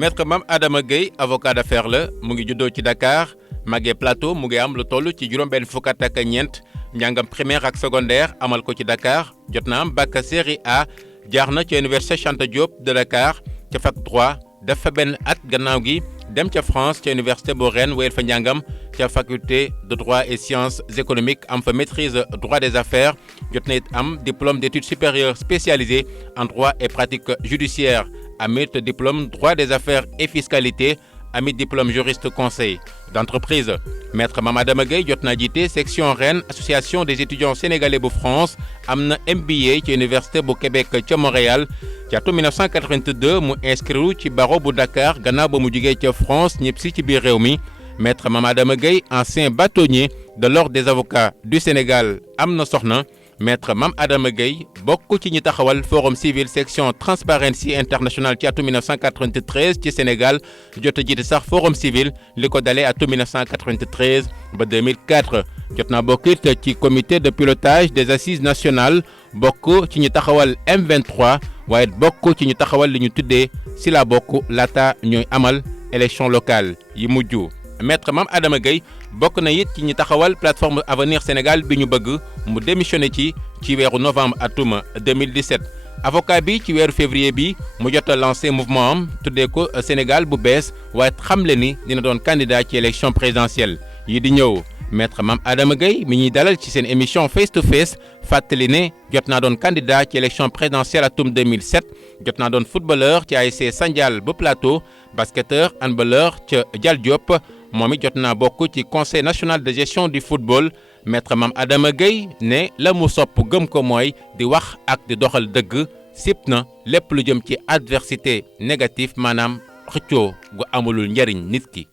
maître Mame Adama Gueye avocat d'affaires la mu ngi juddoo ci Dakar màggee Plateau mu ngi am lu toll ci juróom-benn fukk ak ñeent njàngam primaire ak secondaire amal ko ci Dakar jot na am bac série A jaar na ci université Cheikh Anta Diop de Dakar ca fac droit def fa benn at gannaaw gi dem ca France ca université bu Rennes wéyal fa njàngam ca faculté de droit et sciences économiques am fa maîtrise droit des affaires jot na it am diplôme d'études supérieures spécialisé en droit et pratique judiciaire amit diplôme droit des affaires et fiscalité amit diplôme juriste conseil d'entreprise. Maître Mame Adama Gueye jot naa jiite section Rennes association des étudiants sénégalais bu France am na MBA ci université bu Québec ca Montréal ci atum 1982 mu inscrire ci barreau bu Dakar gannaaw ba mu jugee ca France ñëpp si ci biir réew mi. Maître Mame Adama Gueye ancien bâtonnier de l'ordre des avocats du Sénégal am na soxna. Maître Mame Adama Gueye bokk ci ñi taxawal forum civil section Transparency International ci atum 1993 ci Sénégal jot a jiite sax forum civil li ko dalee atum 1993 ba 2004 jot naa bokk it ci comité de pilotage des assises nationales bokk ci ñi taxawal M23 waaye bokk ci ñi taxawal li ñu tuddee si la bokk laata ñooy amal élection locale yi mujj. Maître Mame Adama Gueye bokk na it ci ñi taxawal plateforme Avenir Sénégal bi ñu bëgg mu démissionné ci weeru novembre atum 2017 avocat bi ci weeru février bi mu jot a lancé mouvement am tuddee ko Sénégal bu bees waaye xamle ni dina doon candidat ci élection présidentielle yi di ñëw. Maître Mame Adama Gueye mi ñuy dalal ci seen émission face to face fàttali ne jot naa doon candidat ci élection présidentielle atum 2007 jot naa doon footballeur ci ASC Sandial bu Plateau basketteur handballeur ca Dial Diop. moom it jot naa bokk ci conseil national de gestion du football. Maître Mame Adama Gueye ne la mu sopp gëm ko mooy di wax ak di doxal dëgg sip na lépp lu jëm ci adversité négative maanaam xëccoo gu amulul njariñ nit ki.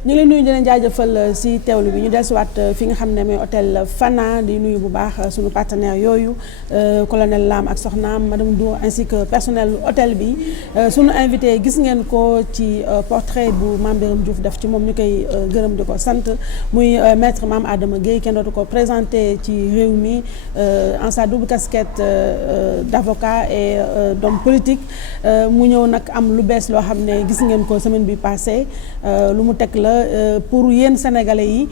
ñu ngi leen nuyu di leen jaajëfal si teewlu bi ñu dellusiwaat fi nga xam ne mooy hôtel Fana di nuyu bu baax suñu partenaire yooyu colonel Lam ak soxnaam madame Dour ainsi que personnel hôtel bi suñu invité gis ngeen ko ci portrait bu Mame Birame Diouf def ci moom ñu koy gërëm di ko sant muy maître Mame Adama Gueye kenn dootu ko présenté ci réew mi en sa double casquette d'avocat et d'homme politique mu ñëw nag am lu bees loo xam ne gis ngeen ko semaine bi passée lu mu teg la pour yéen sénégalais yi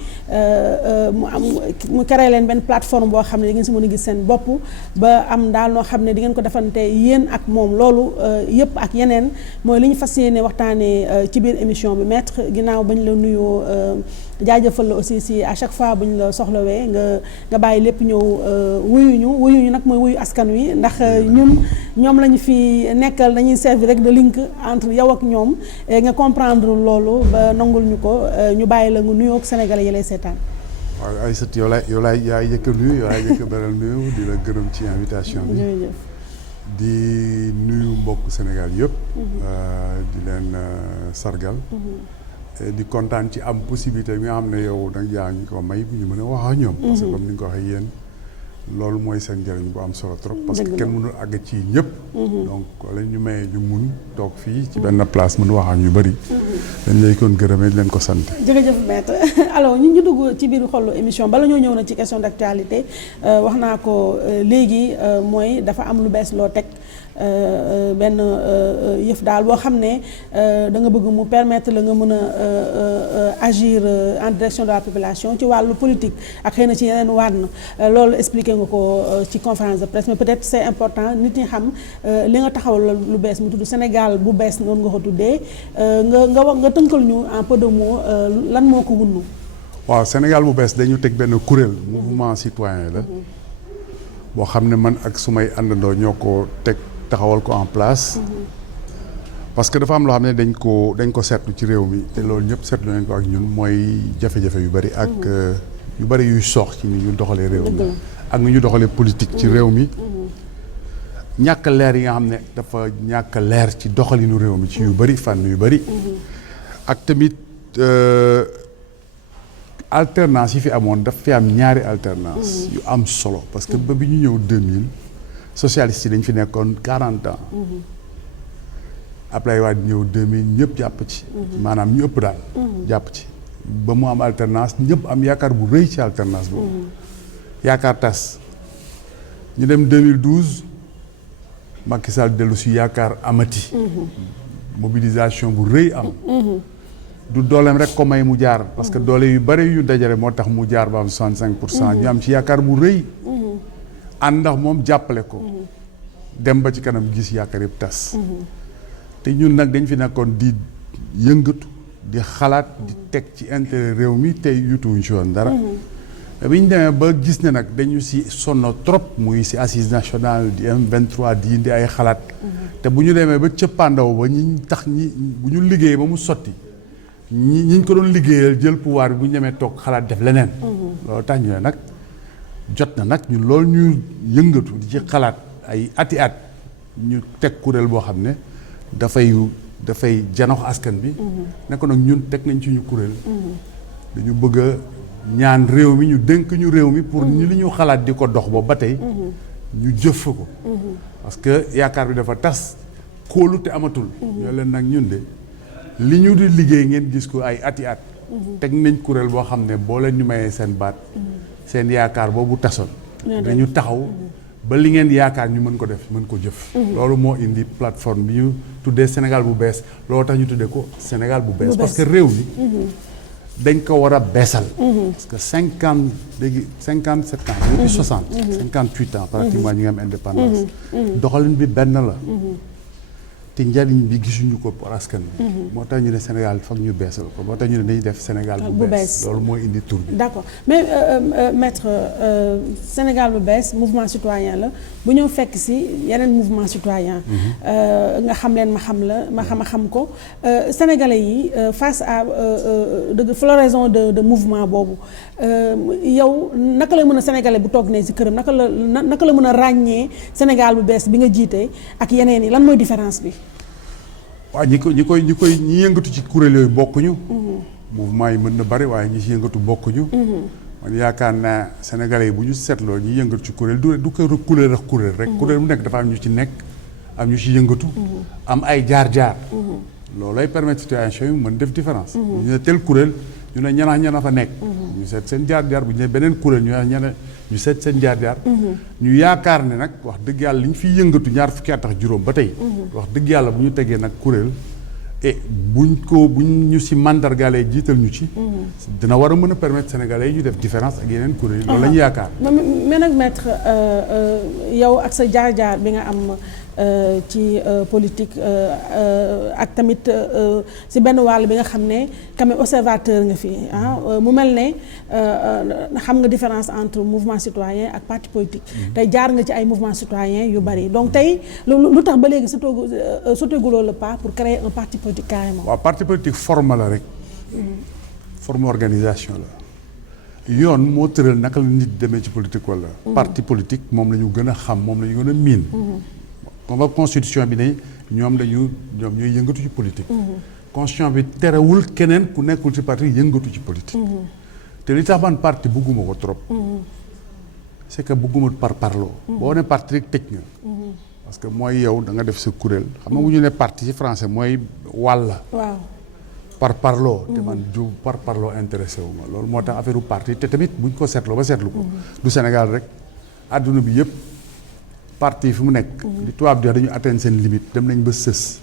mu créé leen benn plateforme boo xam ne di ngeen si mën a gis seen bopp ba am daal noo xam ne di ngeen ko defante yéen ak moom loolu yëpp ak yeneen mooy li ñu fas yéene waxtaanee ci biir émission bi maître ginnaaw bañ la nuyoo jaajëfal la aussi si à chaque fois bu ñu la soxlawee nga bàyyi lépp ñëw wuyuñu nag mooy wuyu askan wi ndax ñoom lañu fi nekkal dañuy servir rek de link entre yow ak ñoom nga comprendre loolu ba nangul ñu ko ñu bàyyi la nga nuyoo ak sénégalais yi lay seetaan. waaw Aïssatou yow laay yaay yëkk a nuyu yow laay yëkk a beral nuyu di la gërëm ci invitation bi. jërëjëf. di nuyu mbokk Sénégal yëpp. di leen sargal. di kontaan ci am possibilité bi nga xam ne yow nag yaa ngi ko may bu ñu mën a wax ak ñoom. parce que comme ni nga ko waxee yéen loolu mooy seen njëriñ bu am solo trop. parce que kenn mënul àgg ci ñëpp. donc wala ñu mayee ñu mun toog fii ci benn place mën wax ak ñu bëri. dañ lay kon gërëmee di leen ko sant. jërëjëf maître alors ñu dugg ci biir xolu émission bala ñoo ñëw na ci question d'actualité wax naa ko léegi mooy dafa am lu bees loo teg. benn yëf daal boo xam ne da nga bëgg mu permettre la nga mën a agir en direction de la population ci wàllu politique ak xëy na ci yeneen wànn loolu expliqué nga ko ci conférence de presse mais peut-être c'est important nit ñi xam li nga taxawal lu bees mu tudd Sénégal bu bees noonu nga ko tuddee nga tënkal ñu en peu de mots lan moo ko wunnu. waaw Sénégal bu bees dañu teg benn kuréel mouvement citoyen la boo xam ne man ak sumay àndandoo ñoo ko teg taxawal ko en place parce que dafa am loo xam ne dañ ko seetlu ci réew mi te loolu ñëpp seetlu nañ ko ak ñun mooy jafe-jafe yu bari ak yu bari yuy soox ci ni ñu doxalee réew mi ak ni ñu doxalee politique ci réew mi ñàkk leer yi nga xam ne dafa ñàkk leer ci doxalinu réew mi ci yu bari fànn yu bari ak tamit alternance yi fi amoon daf fi am ñaari alternance yu am solo parce que ba bi ñu ñëw 2000 socialistes yi dañ fi nekkoon 40 ans Ablaye Wade ñëw 2000 ñëpp jàpp ci maanaam ñu ëpp daal jàpp ci ba mu am alternance ñëpp am yaakaar bu rëy ci alternance boobu yaakaar tas ñu dem 2012 Macky Sall dellu si yaakaar amati. mobilisation bu rëy am. du dooleem rek ko may mu jaar. parce que doole yu bëri yu dajale moo tax mu jaar ba am 65%. ñu am ci yaakaar bu rëy. ànd ndax moom jàppale ko. dem ba ci kanam gis yaakaar yëpp tas. te ñun nag dañ fi nekkoon di yëngatu di xalaat di teg ci intérêt réew mi tey yutuwuñ si woon dara. bi ñu demee ba gis ne nag dañu si sonn trop muy si assise nationale di M23 di indi ay xalaat. te bu ñu demee ba cëppaandaw ba ñi tax bu ñu liggéey ba mu sotti ñi ko doon liggéeyal jël pouvoir bi bu ñu demee toog xalaat def leneen. loolu tax ñu ne nag jot na nag ñun loolu ñu yëngatu di ci xalaat ay ati at ñu teg kuréel boo xam ne dafay janox askan bi. ne ko nag ñun teg nañ ci ñu kuréel. dañu bëgg a ñaan réew mi ñu dénk ñu réew mi pour ñu li ñu xalaat di ko dox ba tey. ñu jëf ko. parce que yaakaar bi dafa tas kóolu te amatul. ñoo leen nag ñun de li ñu di liggéey ngeen gis ko ay ati at. teg nañ kuréel boo xam ne boo leen ñu mayee seen baat. seen yaakaar boobu tasoon. dañu taxaw ba li ngeen yaakaar ñu mën ko def mën ko jëf. loolu moo indi plateforme bi ñu tuddee Sénégal bu bees loolu tax ñu tuddee ko Sénégal bu bees. parce que réew mi. dañ ko war a beesal. parce que 57 ans. depuis 60. 58 ans pratiquement ñu ngi am indépendance. doxalin bi benn la. te njariñ bi gisuñu ko pour askan bi. moo tax ñu ne Sénégal foog ñu beesal ko moo tax ñu ne dañuy def Sénégal bu bees. loolu mooy indi tur bi. d'accord mais maître Sénégal bu bees mouvement citoyen la bu ñëw fekk si yeneen mouvement citoyen. nga xam leen ma xam ko sénégalais yi face à de floraison de mouvement boobu yow naka la mën a sénégalais bu toog ne si këram naka la mën a ràññee Sénégal bu bees bi nga jiite ak yeneen yi lan mooy différence bi. waaw ñi yëngatu ci kuréel yooyu bokkuñu. mouvement yi mën na bari waaye ñi ci yëngatu bokkuñu. man yaakaar naa sénégalais yi bu ñu seetloo ñi yëngatu ci kuréel du ko kuréel rek kuréel bu nekk dafa am ñu ci nekk am ñu ci yëngatu. am ay jaar-jaar. loolay permettre situation yi mën def différence. ñu ne tel kuréel ñu ne ñana fa nekk. ñu seet seen jaar-jaar bu ñu ne beneen kuréel ñu seet seen jaar-jaar. ñu yaakaar ne nag wax dëgg yàlla li ñu fiy yëngatu ñaar fukki at ak juróom ba tey. wax dëgg yàlla bu ñu tegee nag kuréel. buñ ñu si mandargalee jiital ñu ci. dina war a mën a permettre sénégalais yi ñu def différence ak yeneen kuréel yi. loolu la ñu yaakaar. mais nag maître yow ak sa jaar-jaar bi nga am ci politique ak tamit si benn wàll bi nga xam ne quand même observateur nga fi mu mel ne xam nga différence entre mouvement citoyen ak parti politique. tey jaar nga ci ay mouvement citoyen yu bari donc tey lu tax ba léegi sauteguloo le pas pour créer un parti politique carrément. waaw parti politique forme la rek. forme organisation la. yoon moo tëral naka la nit demee ci politique wala. parti politique moom la ñu gën a xam moom la ñu gën a miin. comme constitution bi ne ñoom ñooy yëngatu ci politique. constitution bi terewul keneen ku nekkul ci parti yëngatu ci politique. te li tax man parti bugguma ko trop. c'est que bugguma parloo. boo ne parti rek tëj nga. parce que mooy yow da nga def sa kuréel xam nga bu ñu ne parti ci français mooy wàlla. waaw parloo. te man parloo intéressé wu ma loolu moo tax affaire parti te tamit buñ ko seetloo ba seetlu ko. du Sénégal rek àdduna bi yëpp. parti fi mu nekk. li tubaab di wax dañu atteindre seen limite dem nañ ba sës.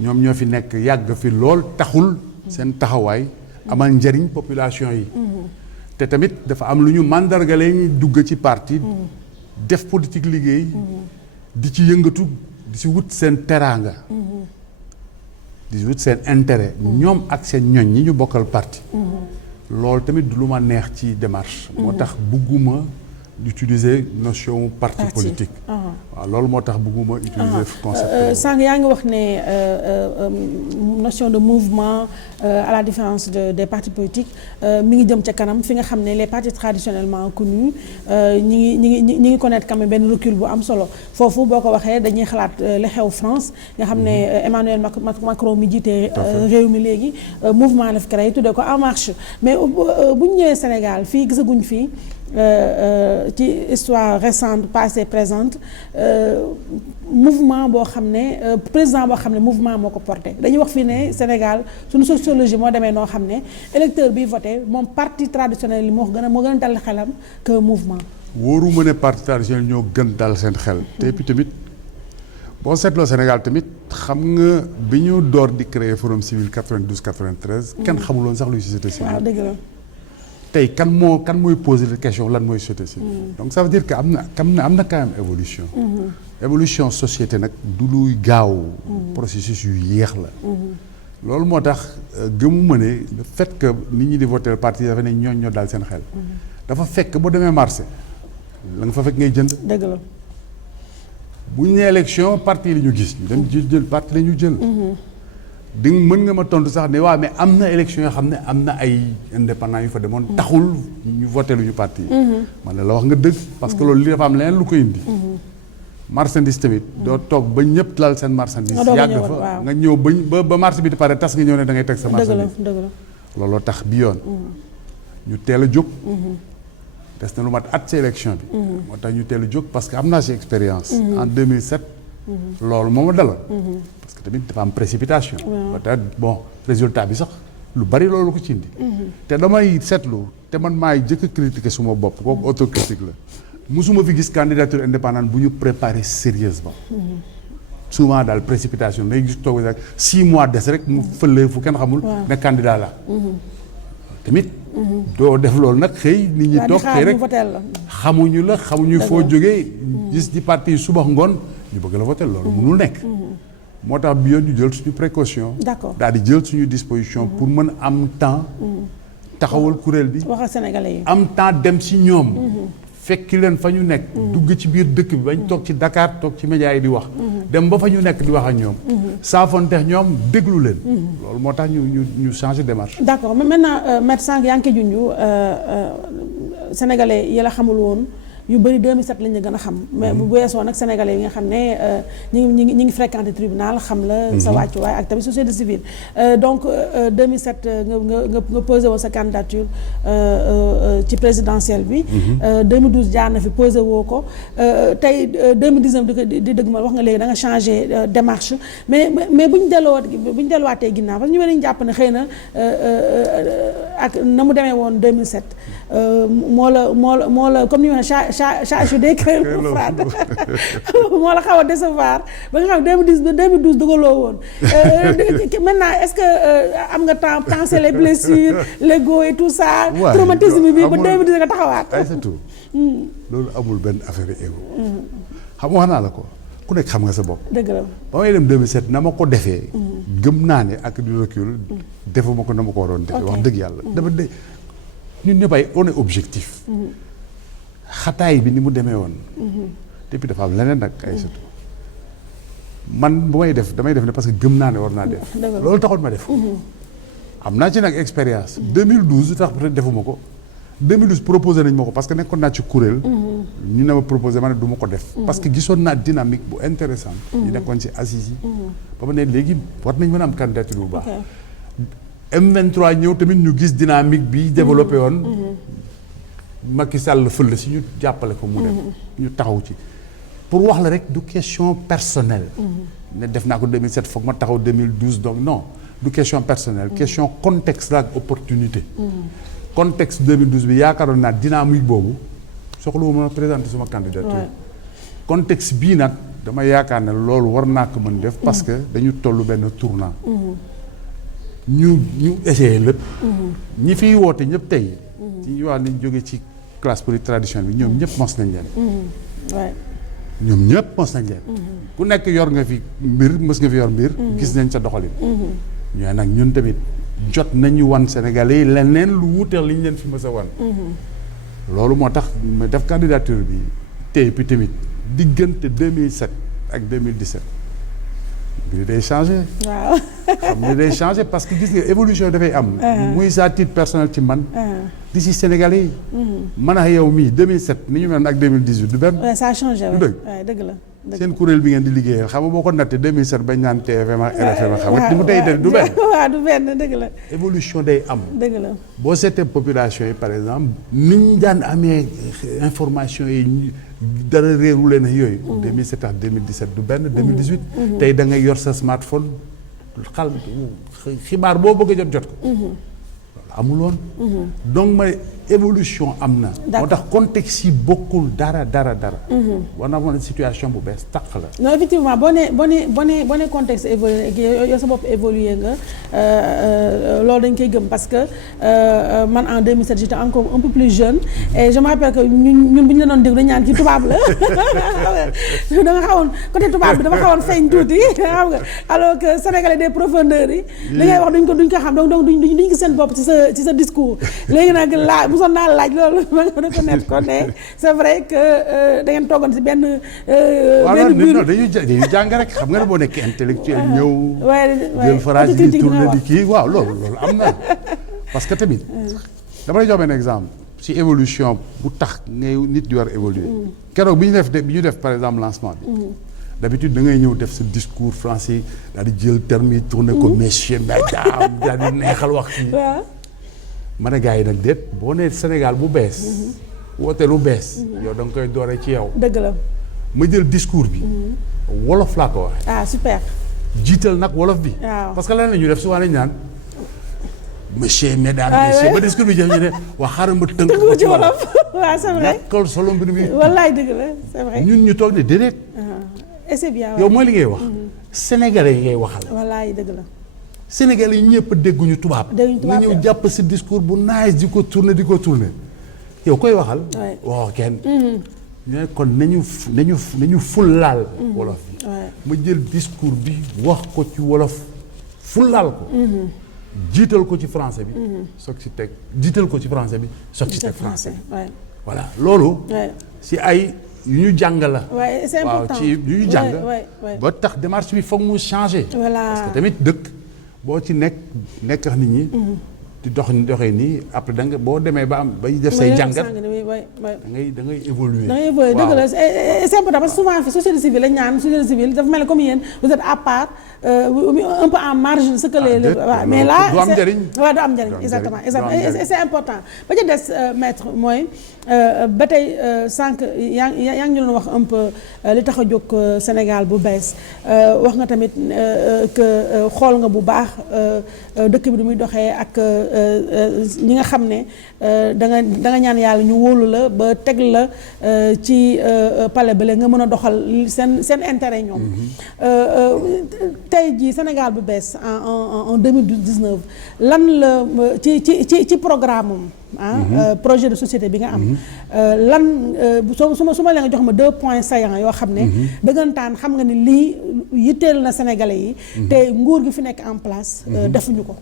ñoom ñoo fi nekk yàgg fi lool taxul. seen taxawaay amal njariñ population yi. te tamit dafa am lu ñu mandargalee ñu dugg ci parti. def politique liggéey. di ci yëngatu di si wut seen teraanga. di wut seen intérêt. ñoom ak seen ñoñ ñi ñu bokkal parti. loolu tamit du lu ma neex ci démarche. moo tax bugguma d'utiliser notion parti politique. waaw loolu moo tax bëgguma utiliser concept. sànq yaa ngi wax ne notion de mouvement à la différence des partis politiques mi ngi jëm ca kanam fi nga xam ne les partis traditionnellement connus ñi ngi connaître quand même benn recul bu am solo foofu boo ko waxee dañuy xalaat li xew France nga xam ne Emmanuel Macron mi jiite réew mi léegi mouvement la fi créé tuddee ko En Marche mais bu ñu ñëwee Sénégal fii gisaguñ fii. ci histoire récente passée présente mouvement boo xam ne président boo xam ne mouvement moo ko porté dañuy wax fii ne Sénégal suñu sociologie moo demee noo xam ne électeur bi voté moom parti traditionnel yi moo gën a dal xelam que mouvement. wóoru ma ne parti traditionnel ñoo gën dal seen xel. te puis tamit boo seetloo Sénégal tamit xam nga bi ñu door di créer forum civil 92 93. kenn xamuloon sax luy société civile. waaw dëgg la. tey kan mooy poser la question lan mooy société civile. donc ça veut dire que am na quand même évolution. évolution société nag du luy gaaw. processus yu yéex la. loolu moo tax gëmuma ne le fait que nit ñi di voter parti dafa ne ñoo daal seen xel. dafa fekk boo demee marché la nga fa fekk ngay jënd. dëgg la. bu ñu nee élection parti la ñu gis ñu dem jël parti la ñu jël. di mën nga ma tontu sax ne waaw mais am na élection yoo xam ne am na ay indépendants yu fa demoon taxul ñu voté lu ñu parti yi. man la wax nga dëgg parce que loolu li dafa am leneen lu ko indi. marchandise tamit doo toog ba ñëpp lal seen marchandise. yàgg fa nga ñëw ba marché bi di pare tas nga ñëw ne da ngay teg sa marchandise. dëgg la. looloo tax bi yoon. ñu teel a jóg. des na lu mat at ci élection bi. moo tax ñu teel a jóg parce que am naa ci expérience. en 2007. loolu moo ma dalal. parce que tamit dafa am précipitation. peut-être bon résultat bi sax lu bari loolu ko ci indi. te damay seetlu te man maay jëkk a critiquer suma bopp kooku autocritique la. musuma fi gis candidature indépendante bu ñu préparer sérieusement. souvent daal précipitation day gis toog rek 6 mois des rek mu fële fu kenn xamul. ne candidat la. tamit. doo def loolu nag xëy nit ñi toog xëy rek xamuñu la xamuñu foo jógee. gis di parti yi suba ngoon ñu bëgg la voter loolu mënul nekk. moo tax bi yoon ñu jël suñu précaution. daal di jël suñu disposition pour mën a am temps. taxawal kuréel bi. wax ak sénégalais yi. am temps dem si ñoom. fekki leen fa ñu nekk. dugg ci biir dëkk bi bañ toog ci Dakar toog ci médias yi di wax. dem ba fa ñu nekk di wax ak ñoom. saafonteex ñoom déglu leen. loolu moo tax ñu changer démarche. d'accord mais maintenant maître Sànq yaa ngi koy junj sénégalais yi la xamul woon yu bëri 2007 lañ la gën a xam. mais bu weesoo nag sénégalais yi nga xam ne ñi ngi fréquenté tribunal xam la. sa wàccuwaay ak tamit société civile. donc 2007 nga posé woon sa candidature ci présidentielle bi. 2012 jaar na fi posé woo ko tey 2019 di dëgg ma wax nga léegi da nga changé démarche mais bu ñu delluwaatee ginnaaw parce que ñu mel ni jàpp ne xëy na ak na mu demee woon 2007 moo la comme ni ma chargé créé le frate moo la xaw a décevoir ba nga xam 2012 dugaloo woon maintenant est-ce que am nga temps penser les blessures l'ego et tout ça. traumatisme bi ba 2010 nga taxawaat. ay surtout loolu amul benn affaire ego. xam nga wax naa la ko ku nekk xam nga sa bopp. dëgg la ba may dem 2007 na ma ko defee. gëm naa ne ak du recul. defuma ko na ma ko waroon defee. wax dëgg yàlla dafa de ñun ñëpp ay on est objectif. xataay bi ni mu demee woon. te puis dafa am leneen nag ay surtout man bu may def damay def ne parce que gëm naa ne war naa def. loolu taxoon ma def. am naa ci nag expérience. 2012 tax peut-être defuma ko. 2012 proposé nañ ma ko parce que nekkoon naa ci kuréel. ñu ne ma proposé ma ne du ma ko def. parce que gisoon naa dynamique bu intéressante ñu nekkoon ci assises yi. ba ma ne léegi war nañ mën a am candidature bu baax. M23 ñëw tamit ñu gis dynamique bi développé woon. Macky Sall fël si ñu jàppale ko mu dem. ñu taxaw ci pour wax la rek du question personnelle. ne def naa ko 2007 foog ma taxaw 2012 donc non du question personnelle. question contexte la ak opportunité. contexte 2012 bi yaakaaroon naa dynamique boobu soxla wu ma présenter sama candidature. contexte bii nag dama yaakaar ne loolu war naa ko mën def. parce que dañu toll benn tournant. ñu essayé lépp. ñi fiy woote ñëpp tey. ci ñu wax nañ jóge ci classe politique traditionnelle bi ñoom ñëpp mos nañ leen. ñoom ñëpp mos nañ leen. ku nekk yor nga fi mbir mës nga fi yor mbir. gis nañ sa doxalin. ñooy nag ñun tamit jot nañu wan Sénégalais yi leneen lu wuuteel li ñu leen fi mës a wan. loolu moo tax ma def candidature bi tey puis tamit diggante 2007 ak 2017 bi day changé. waaw xam nga day changé parce que gis nga évolution dafay am. muy sa titre personnel ci man. di si Sénégalais yi. man ak yow mii 2007 ni ñu mel ak 2018 du benn. ça a changé du dëgg la. seen kuréel bi ngeen di liggéeyal xam nga boo ko nattee 2007 bañ naan TFM ak RFM xam nga mu tey du benn. waaw du benn dëgg la. évolution day am. dëgg la boo seetee population yi par exemple ni ñu daan amee information yi dara réeru leen yooyu. 2007 ak 2017 du benn 2018. tey da ngay yor sa smartphone xibaar boo bëgg a jot ko. amuloon. donc ma évolution am na. moo tax contexte yi bokkul dara. war na mën situation bu bees tàq la. non effectivement boo nee contexte évolué yow sa bopp évolué nga loolu dañ koy gëm parce que man en 2007 j'étais encore un peu plus jeune. et je me rappelle que ñun bu ñu la doon déglu dañu naan ci tubaab la da nga xawoon côté tubaab bi dafa xawoon feeñ tuuti xam nga alors que sénégalais des profondeurs yi. li ngay wax duñ ko xam donc duñ gis seen bopp ci sa discours léegi nag mosoon naa laaj loolu ma nga reconnaître ko ne c'est vrai que da ngeen toogoon ci benn non dañuy jàng rek xam nga ne boo nekk intellectuel ñëw jël phrase bi tourné di kii waaw loolu am na parce que tamit dama lay jox benn exemple ci évolution bu tax ngay nit di war évoluer keroog bi ñu def par exemple lancement bi d'habitude da ngay ñëw def sa discours français daal di jël terme yi tourné ko messieurs mesdames daal di neexal wax kii ma ne gars yi nag déet boo nee Sénégal bu bees woote lu bees yow da nga koy doore ci yow dëgg la ma jël discours bi wolof laa ko waxee super jiital nag wolof bi parce que lan la ñu def souvent lañu naan monsieur mesdames messieurs ba discours bi jëf ñu ne waa xaaral ma tënk ko ci wolof waaw c'est vrai ñàkkal solo mbir mi wallaay dëgg la c'est vrai ñun ñu toog ne déedéet et c'est bien yow mooy li ngay wax sénégalais yi ngay waxal wallaay dëgg la sénégalais yi ñëpp dégguñu tubaab nga ñëw jàpp si discours bu nice di ko tourner yow koy waxal waaw kenn ñooy kon nañu fullaal wolof bi ma jël discours bi wax ko ci wolof fullaal ko jiital ko ci français bi soog ci teg jiital ko ci français bi soog ci teg français voilà loolu si ay yu ñu jàng la c'est important waaw ci yu ñu jàng ba tax démarche bi foog mu changer parce que tamit dëkk boo ci nekk ak nit ñi di doxee nii après da nga boo demee ba am bay def say jàngat da ngay évoluer dëgg la c'est important parce que souvent fi société civile lañ ñaan société civile dafa mel ni comme yéen vous êtes à part un peu en marge de ce que les waaw mais là du am njëriñ du am njëriñ exactement et c'est important ba ca des maître mooy ba tey sànq yaa ngi ñu doon wax un peu li tax a jóg Sénégal bu bees wax nga tamit que xool nga bu baax dëkk bi du muy doxee ak ñi nga xam ne da nga ñaan yàlla ñu wóolu la ba teg la ci palais bale nga mën a doxal seen intérêt ñoom tey jii Sénégal bu bees en 2019 lan la ci programme am projet de société bi nga am lan su ma leen nga jox ma 2 points saillants yoo xam ne dëggantaan xam nga ni lii yitteel na Sénégalais yi te nguur gi fi nekk en place defuñu ko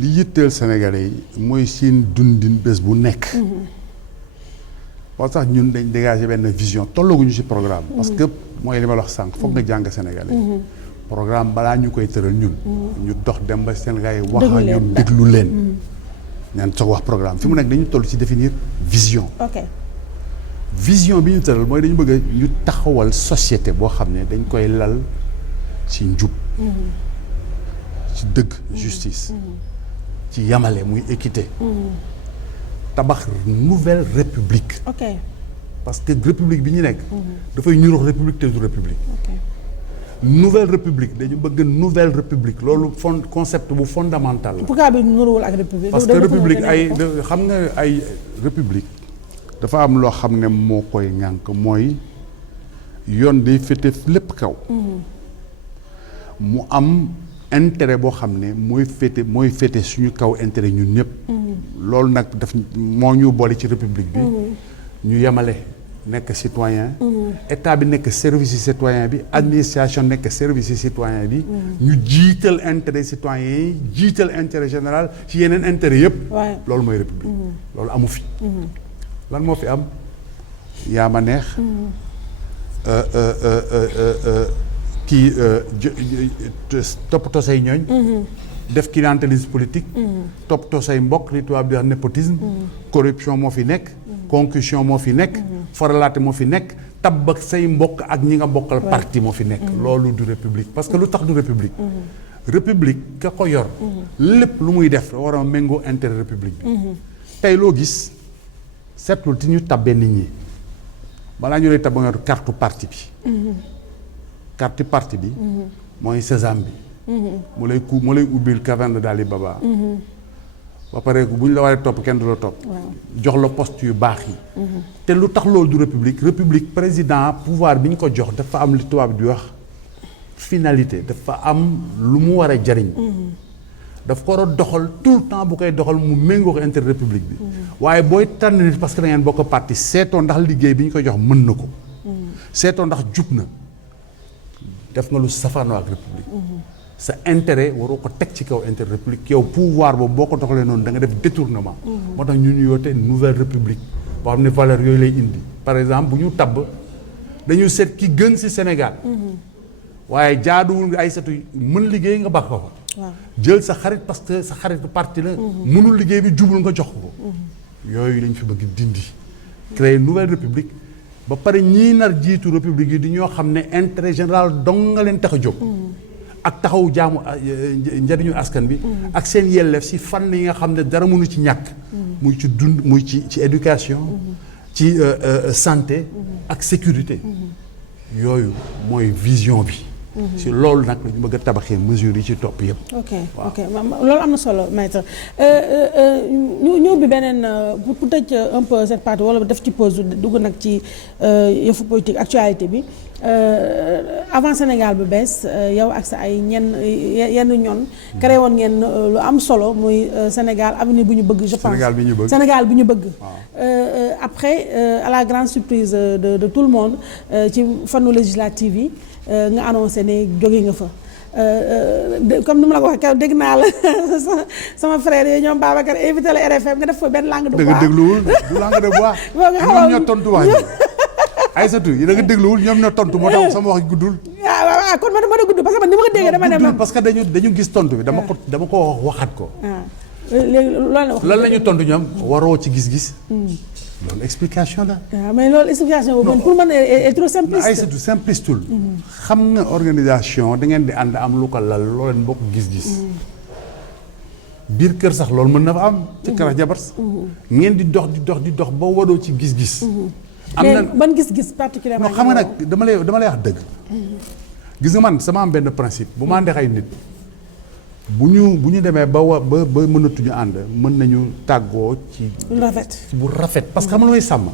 li yitteel Sénégalais yi mooy seen dundin bés bu nekk parce que ñun dañ dégager benn vision tollaguñu ci programme parce que mooy li ma wax sànq foog nga jàng Sénégalais programme balaa ñu koy tëral ñun ñu dox dem ba Sénégalais yi wax ak ñoom déglu leen ñaan soog wax programme fi mu nekk dañu toll ci définir vision vision bi ñu tëral mooy dañu bëgg ñu taxawal société boo xam ne dañ koy lal ci njub ci dëgg justice ci yamale muy équité tabax nouvelle république parce que république bi ñu nekk dafay ñurox république te du république nouvelle république dañu bëgg nouvelle république loolu concept bu fondamental la. pourquoi bi nuruwul ak république. parce que république xam nga ay république dafa am loo xam ne moo koy ñànk mooy yoon day féete lépp kaw. mu am intérêt boo xam ne mooy féete suñu kaw intérêt ñun ñëpp. loolu nag daf moo ñu boole ci république bi. ñu yemale. nekk citoyen état bi nekk service citoyen bi administration nekk service citoyen bi ñu jiital intérêt citoyen yi jiital intérêt général ci yeneen intérêt yëpp loolu mooy république loolu amu fi lan moo fi am yaa ma neex kii toppatoo say ñooñ def clientélisme politique toppatoo say mbokk li tubaab di wax népotisme corruption moo fi nekk concussion moo fi nekk faralaate moo fi nekk tabb ak say mbokk ak ñi nga bokkal parti moo fi nekk loolu du république parce que lu tax du république république ka ko yor lépp lu muy def war a méngoo intérêt république bi tey loo gis seetlul ti ñu tabbee nit ñi balaa ñu lay tab nga yor carte parti bi carte parti bi mooy sésame bi mu lay ubbil caverne d'Ali Baba ba pare bu ñu la waree topp kenn du la topp. jox la poste yu baax yi. te lu tax loolu du république président pouvoir bi ñu ko jox dafa am li tubaab di wax finalité dafa am lu mu war a jariñ. daf ko war a doxal tout le temps bu koy doxal mu méngoo ko intérêt république bi. waaye booy tànn nit parce que da ngeen bokk parti seetoo ndax liggéey bi ñu ko jox mën na ko. seetoo ndax jub na def nga lu safaanoo ak république. sa intérêt waroo ko teg ci kaw intérêt république yow pouvoir boobu boo ko doxalee noonu da nga def détournement. moo tax ñu yoote nouvelle république boo xam ne valeur yooyu lay indi par exemple bu ñu tabb dañu seet ki gën ci Sénégal. waaye jaaduwul nga Aïssatou mën liggéey nga baax ko fa. jël sa xarit parce que sa xarit parti la. mënul liggéey bi jubul nga jox ko. yooyu lañ fi bëgg dindi. créer nouvelle république ba pare ñii nar jiitu république yi di ñoo xam ne intérêt général dong nga leen tax a jóg. ak taxaw jaamu njëriñu askan bi. ak seen yelleef si fànn yi nga xam ne dara mënu ci ñàkk. muy ci dund muy ci éducation. ci santé. ak sécurité. yooyu mooy vision bi. si loolu nag la ñu bëgg a tabaxee mesures yi ci topp yëpp. ok loolu am na solo maître ñu bi beneen pour tëj un peu cette partie wala def ci pause dugg nag ci yëfu politique actualité bi avant Sénégal bu bees yow ak sa ay yenn ñoon créé woon ngeen lu am solo muy Sénégal avenir bu ñu bëgg. je pense Sénégal bi ñu bëgg. après à la grande surprise de tout le monde ci fanu législative yi. nga annoncé ne jóge nga fa comme ni ma la ko waxee keroog dégg naa la sama frère yooyu ñoom Babacar invité la RFM nga def fa benn langue de bois. da nga dégluwul du langue de bois. ñoom ñoo tontu wax ji Aïssatou yi da nga dégluwul ñoom ñoo tontu moo tax sama wax guddul. waaw kon man ma gudd parce que man ni ma ko déggee dama ne ma. parce que dañu gis tontu bi dama ko waxaat ko. léegi loolu la wax. lan la ñu tontu ñoom waroo ci gis-gis. loolu explication la. waaw mais loolu explication boobu pour man est trop simpliste. ay surtout simplistul xam nga organisation da ngeen di ànd am lu ko lal loo leen bokk gis-gis. biir kër sax loolu mën na fa am. ci kër jabar ngeen di dox ba wadoo ci gis-gis. am na ban gis-gis particulièrement. non xam nga nag dama lay wax dëgg. gis nga man sama am benn principe bu ma àndee ay nit. bu ñu demee ba mënatuñu ànd mën nañu tàggoo ci. bu rafet parce que xam nga lu may sàmm.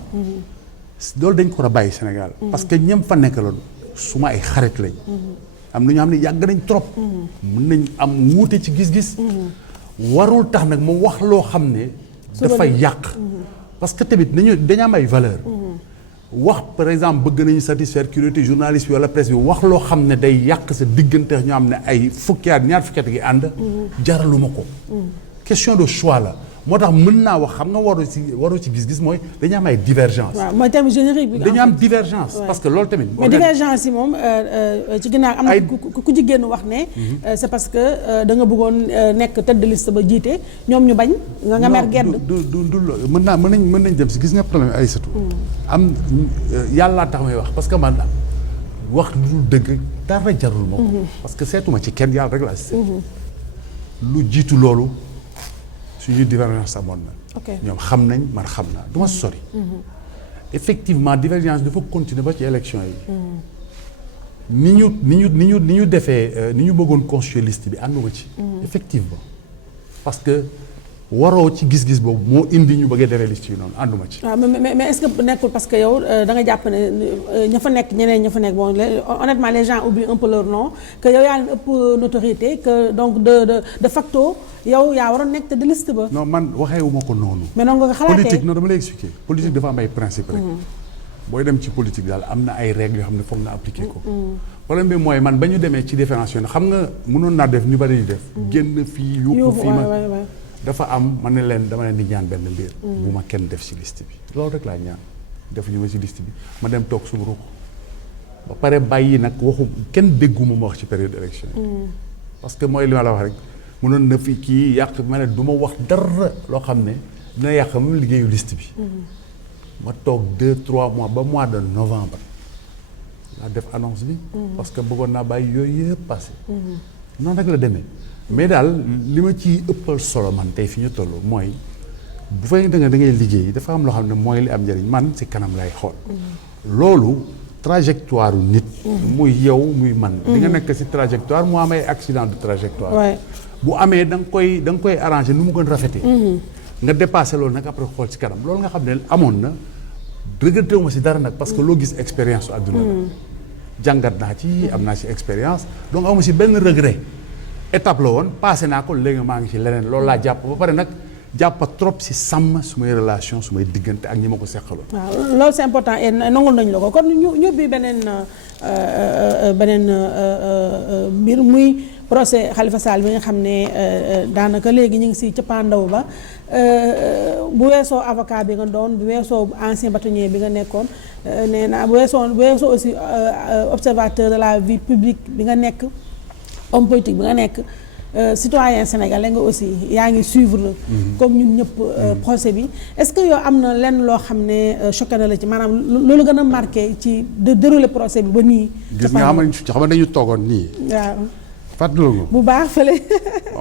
loolu dañ ko war a bàyyi Sénégal. parce que ñem fa nekkaloon su ma ay xarit lañ. am na ñoo xam ne yàgg nañ trop. mën nañ am wuute ci gis-gis. warul tax nag mu wax loo xam ne. dafay yàq. parce que tamit dañu am ay valeur wax par exemple bëgg nañu satisfaire curiosité journaliste bi wala presse bi wax loo xam ne day yàq sa diggante ñoo xam ne ay fukki at ñaar fukki at gi ànd. jaraluma ko. question de choix la moo tax mën naa wax xam nga waru ci gis-gis mooy dañu am ay divergence. waaw mooy terme générique bi. dañu am divergence. parce que loolu tamit. mais divergence yi moom ci ginnaaw am na ku ci génn wax ne. c'est parce que da nga bëggoon nekk tête de liste ba jiite ñoom ñu bañ. nga mer gedd. du mën nañ dem si gis nga problème ay Aïssatou. am yàllaa tax may wax parce que man wax lu dul dëgg dara jarul ma ko. parce que seetuma ci kenn yàlla rek laa si seet. lu jiitu loolu. suñu divergence amoon na. ñoom xam nañ man xam naa du ma sori. effectivement divergence dafa continuer ba ci élection yi. ni ñu defee ni ñu bëggoon constituer liste bi ànduma ci. effectivement parce que waroo ci gis-gis boobu moo indi ñu bëggee defee liste yi noonu ànduma ci. waaw mais est-ce que nekkul parce que yow da nga jàpp ne ña fa nekk ñeneen ña fa nekk bon honnêtement les gens oublient un peu leur nom que yow yaa leen ëpp notoriété que donc de facto yow yaa waroon nekk te de liste ba. non man waxeewuma ko noonu. mais noonu nga ko xalaatee politique non dama lay expliquer. politique dafa am ay principe rek. booy dem ci politique daal am na ay règles yoo xam ne foog nga appliquer ko. problème bi mooy man ba ñu demee ci différenciation xam nga mënoon naa def ñu bari di def. génn fii yóbbu fii ma dafa am ma ne leen dama leen di ñaan benn mbir. bu ma kenn def ci liste bi. loolu rek laa ñaan defuñu ma ci liste bi ma dem toog suñu ruq ba pare bàyyi nag waxu kenn dégguma ma wax ci période élection parce que mooy li ma la wax rek mënoon na fi kii yàq ma ne du ma wax dara loo xam ne dina yàq même liggéeyu liste bi. ma toog 2-3 mois ba mois de novembre laa def annonce bi. parce que bëggoon naa bàyyi yooyu yëpp passé. noonu rek la demee. mais daal li ma ci ëppal solo man tey fi ñu toll mooy bu fekkee da ngay liggéey dafa am loo xam ne mooy li am njëriñ man ci kanam lay xool. loolu trajectoire nit. muy yow muy man. di nga nekk ci trajectoire mu am ay accident de trajectoire. bu amee da nga koy arranger nu mu gën rafetee. nga dépassé loolu nag après xool ci kanam loolu nga xam ne amoon na regretté wu ma si dara nag parce que loo gis expérience su àdduna la. jàngat naa ci am naa ci expérience donc amu si benn regret étape la woon passé naa ko léegi maa ngi ci leneen loolu laa jàpp ba pare nag jàpp trop si sàmm sumay relation sumay diggante ak ñi ma ko seqaloon. waaw loolu c'est important et nangul nañu la ko kon ñu bi beneen mbir muy procès Khalifa Sall bi nga xam ne daanaka léegi ñu ngi si cëppaandaw ba bu weesoo avocat bi nga doon bu weesoo ancien bâtonnier bi nga nekkoon nee naa bu weesoo aussi observateur de la vie publique bi nga nekk homme politique bi nga nekk citoyen sénégalais nga aussi yaa ngi suivre comme ñun ñëpp procès bi est-ce que yow am na lenn loo xam ne choqué na la ci maanaam loolu gën a marqué ci de dérouler procès bi ba nii. gis nga xam dañu toogoon nii. waaw. fàttaliku nga. bu baax fële.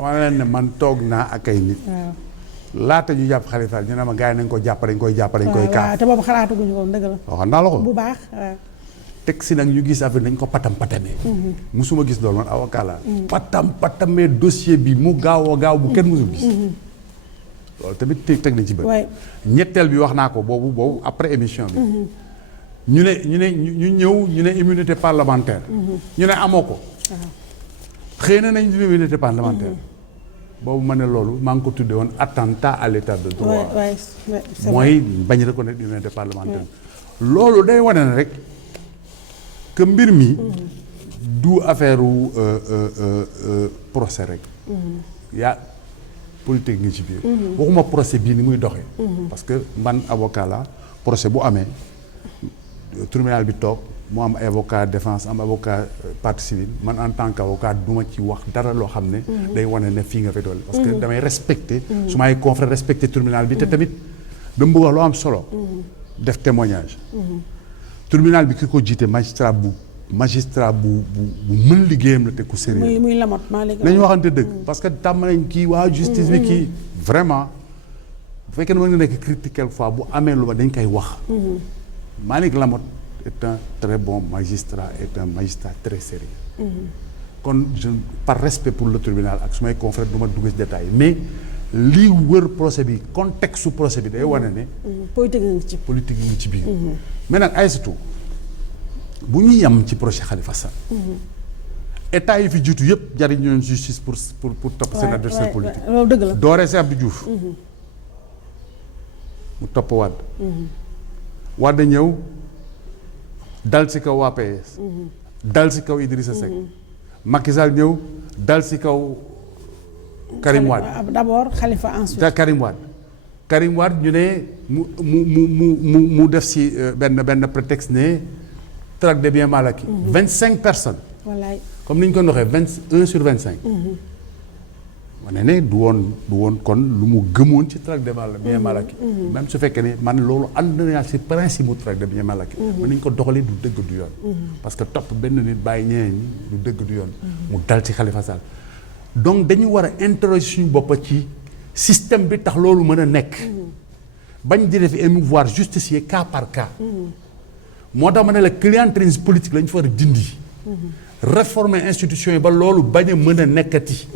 ma leen ne man toog naa ak ay nit. waaw. laata ñu jàpp Khalifa ñu ne ma gars yi nañ ko jàpp dañ koy jàpp dañ koy. waaw te boobu xalaatuguñu ko dëgg la. waxoon naa la ko. bu baax waaw. teg si nag ñu gis affaire dañ ko patamee. musuma gis loolu man avocat la. patamee dossier bi mu gaaw a gaaw bu kenn musul gis. loolu tamit teg nañ ci bët. ñetteel bi wax naa ko boobu après émission bi. ñu ne immunité parlementaire. ñu ne amoo ko. xëy na nañ immunité parlementaire. boobu ma ne loolu maa ngi ko tuddee woon attentat à l'état de droit. mooy bañ reconnaître immunité parlementaire. loolu day wane na rek. que mbir mi du affaire procès rek. yaa politique ngi ci biir. waxuma procès bii ni muy doxee. parce que man avocat la procès bu amee tribunal bi toog mu am avocat défense am avocat partie civile man en tant qu'avocat duma ci wax dara loo xam ne. day wane ne fii nga fay doole. parce que damay respecter. su may confrère respecter tribunal bi te tamit dama bëgg wax lu am solo. def témoignage. tribunal bi ki ko jiite magistrat bu mën liggéeyam la te ku sérieux muy Lamotte Malick nañu waxante dëgg parce que tàmm nañ kii waa justice bi kii vraiment bu fekkee ne mën nga nekk critique quelquefois bu amee lu ma dañ koy wax. Malick Lamotte est un très bon magistrat est un magistrat très sérieux kon je par respect pour le tribunal ak sumay confrères du ma dugg ci détail mais lii wër procès bi contexte su procès bi day wane ne. politique yi ngi ci biir. mais nag Aïssatou bu ñu yem ci procès Khalifa Sall. état yi fi jiitu yëpp jariñu leen justice pour topp seen adversaire politique. loolu dëgg la dooree si Abdou Diouf. mu topp Wade. Wade ñëw dal ci kaw waa PS. dal ci kaw Idrissa Seck. Macky Sall ñëw dal ci kaw. Karim Wade d'abord Khalifa ensuite. Karim Wade ñu ne mu def ci benn prétexte ne traque des biens mal acquis. 25 personnes. wallaay comme ni ñu ko waxee 21 sur 25. wane ne du woon kon lu mu gëmoon ci traque des biens mal acquis. même su fekkee ne man loolu ànd naa ci principe mu traque des biens mal acquis. mën nañu ko doxalee du dëgg du yoon. parce que topp benn nit bàyyi ñeneen ñi du dëgg du yoon. mu dal ci Khalifa Sall. donc dañu war a interroger suñu bopp ci système bi tax loolu mën a nekk. bañ di def émouvoir justicier cas par cas. moo tax ma ne la clientélisme politique lañ fa war a dindi. réformer institution yi ba loolu bañ a mën a nekkati.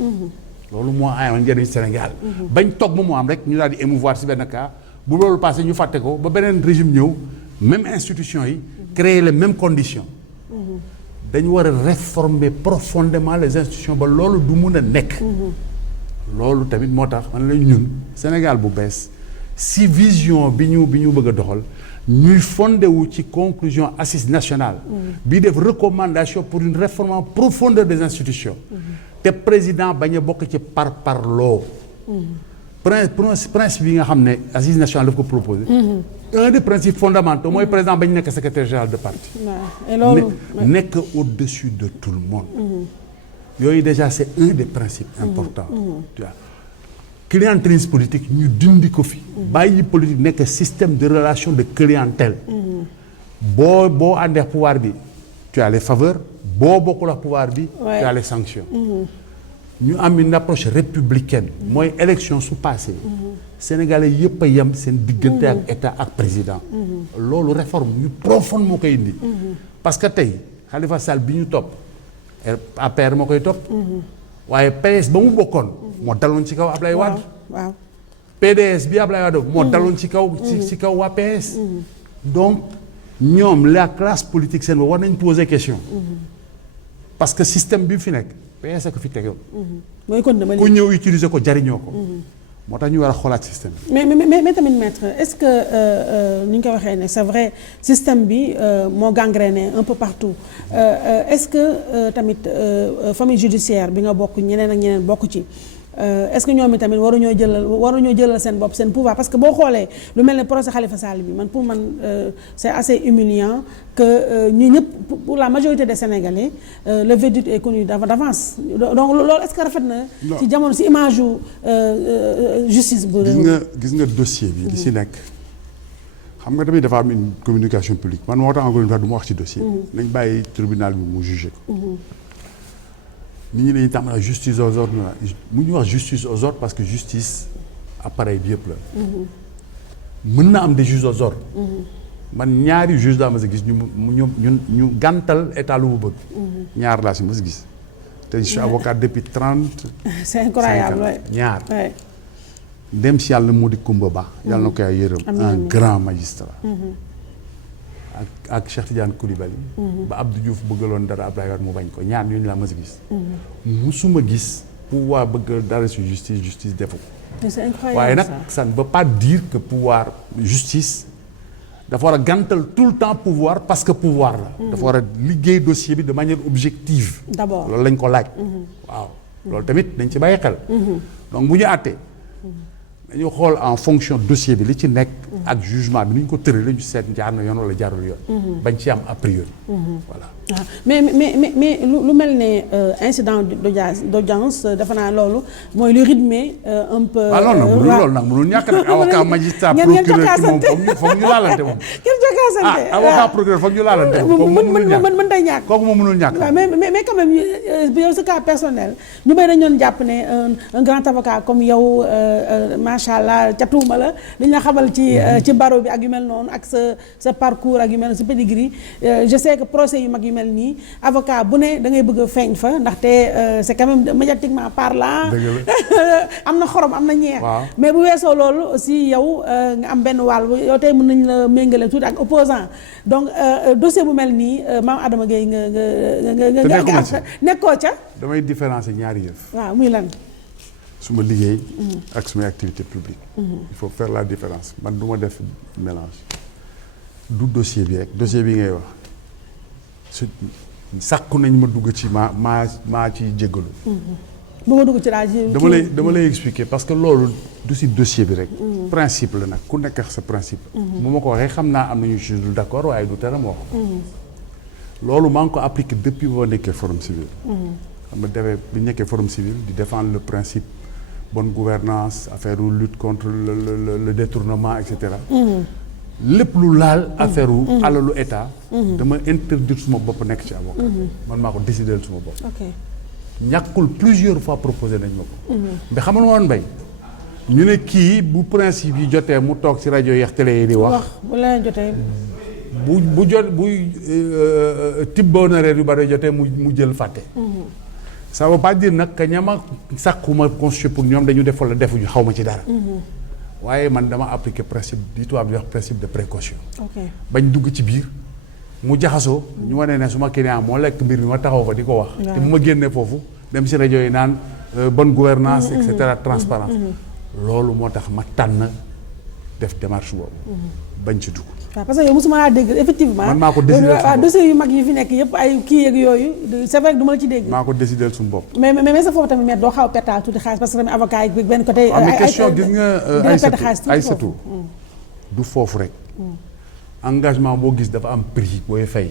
loolu moo ayoon njëriñ Sénégal. bañ toog ba mu am rek ñu daal di émouvoir si benn cas bu loolu passé ñu fàtte ko ba beneen régime ñëw même institution yi créer les mêmes conditions. dañu war a réformer profondément les institutions ba loolu du mun a nekk. loolu tamit moo tax man la ñun Sénégal bu bees si vision bi ñu bëgg a doxal ñuy fondé wu ci conclusion assise nationale. bii def recommandation pour une réforme en profondeur des institutions. te président bañ a bokk ci parloo. principe yi nga xam ne assise nationale daf ko proposé. un des principes fondamentaux mooy président bañ nekk secrétaire général de parti. nekk au-dessus de tout le monde. yooyu déjà c'est un des principes importants. tu vois clientélisme politique ñu dindi ko fi. bàyyi politique nekk système de relation de clientèle. boo àndee pouvoir bi tu as les faveurs boo bokkul ak pouvoir bi. tu as les sanctions. ñu am une approche républicaine. mooy élection su passé. Sénégalais yëpp a yem seen diggante ak état ak président. loolu réforme yu profonde moo koy indi. parce que tey Khalifa Sall bi ñu topp APR moo koy topp. waaye PS ba mu bokkoon moo daloon ci kaw Ablaye Wade. waaw PDS bi Ablaye Wade moo daloon ci kaw ci kaw waa PS. donc ñoom la classe politique seen war nañ poser question. parce que système bi fi nekk PS a ko fi tegoon. mooy kon dama ku ñëw utiliser ko jariñoo ko. moo tax ñu war a xoolaat système bi. mais tamit maître est-ce que ni ñu ko waxee ne c'est vrai système bi moo gangréné un peu partout est-ce que tamit famille judiciaire bi nga bokk ñeneen ak ñeneen bokk ci. est-ce que ñoom itamit waruñoo jëlal seen bopp seen pouvoir parce que boo xoolee lu mel ne procès Khalifa Sall bi man pour man c'est assez humiliant que ñu ñëpp pour la majorité des Sénégalais le verdict est connu d'avance donc loolu est-ce que rafet na. ci jamono ci image yu justice bu. gis nga dossier bi. li ci nekk xam nga tamit dafa am une communication publique man moo tax encore une fois du ma wax ci dossier. nañ bàyyi tribunal bi mu jugé ko. nit ñi dañuy tàmbali justice aux ordres mu ñu wax justice aux ordres parce que justice appareil bi yëpp la. mën na am des juges aux ordres. man ñaari juge daa ma sa gis ñu gàntal état lu mu bëgg. ñaar laa si ma sa gis. te je suis avocat depuis 30. c'est incroyable ñaar. dem si yàlla moo di Kumba Ba. yàlla na ko yaay yërëm un grand magistrat. ak Cheikh Tidiane Coulibaly. ba Abdou Diouf bëggaloon dara Abdoulaye Wade mu bañ ko ñaar ñooñu laa mas a gis. musuma gis pouvoir bëgg dara si justice defu ko. c'est incroyable waaye nag ça ne veut pas dire que pouvoir justice dafa war a gàntal tout le temps pouvoir parce que pouvoir la. dafa war a liggéey dossier bi de manière objective. d'abord loolu lañ ko laaj. waaw loolu tamit dañ ci bàyyi xel. donc bu ñu àttee. dañu xool en fonction dossier bi li ci nekk. ak jugement bi ni ñu ko tëralee ñu seet jaar na yoon wala jaarul yoon. bañ ci am a priori. voilà. mais lu mel ne incident d'audience defe naa loolu mooy lu rythmé un peu. waaw loolu nag mënul ñàkk nag avocat magistrat procureur moom foog ñu laalante moom. kenn jokkaasante avocat procureur foog ñu laalante moom. mën day ñàkk kooku moom mënul ñàkk. waaw mais quand même yow sa cas personnel ñu may dañ doon jàpp ne un grand avocat comme yow macha allah ca tuuma la dañ la xamal ci barreau bi ak yu mel noonu ak sa parcours ak yu mel sa pedigree je sais que procès yu mag yu mel nii avocat bu ne da ngay bëgg a feeñ fa ndaxte c'est quand même médiatiquement parlant am na xorom am na ñeex mais bu weesoo loolu aussi yow nga am benn wàll yow tey mën nañ la méngale tuuti ak opposant donc dossier bu mel nii Mame Adama Gueye nga nekkoo ca damay différencier ñaari yëf waaw muy lan suma liggéey ak sumay activité publique il faut faire la différence man du ma def mélange du dossier bi rek dossier bi ngay wax su sàkku nañ ma dugg ci maa ci jéggalu bu ma dugg ci daal dama lay expliquer parce que loolu du si dossier bi rek principe la nag ku nekk sa principe bu ma ko waxee xam naa am nañu ci dul d'accord waaye du tere ma wax loolu maa ngi ko appliqué depuis boo nekkee forum civil xam nga defee bi nekkee forum civil di défendre le principe bonne gouvernance affaire lutte contre le détournement et cetera lépp lu laal affaire alalu état dama interdire suma bopp nekk ci avocat man maa ko décider suma bopp ñàkkul plusieurs fois proposé nañ ma ko mais xamal woon Mbaye ñu ne kii bu principe yi jotee mu toog ci rajo yeex télé yi di wax bu leen jotee bu jot buy tibboona reer yu bari jotee mu jël fàtte ça veut pas dire nag que ñama sàkkuma constitué pour ñoom dañu def wala defuñu xaw ma ci dara waaye man dama appliquer principe di tubaab di wax principe de précaution bañ dugg ci biir mu jaxasoo ñu wane ne suma client moo lekk mbir mi ma taxaw fa di ko wax te bu ma génnee foofu dem si rajo yi naan bonne gouvernance et cetera transparence loolu moo tax ma tànn def démarche boobu bañ ci dugg waaw parce que yow mosuma laa dégg effectivement man maa ko décidé dossier yu mag yi fi nekk yëpp ay kii yeeg yooyu c'est vrai que du ma la ci dégg maa ko décidé suñu bopp mais sa foofu tamit doo xaw a pertaal tuuti xaalis parce que tamit avocat yi benn côté mais question gis nga Aïssatou du foofu rek engagement boo gis dafa am prix booy fay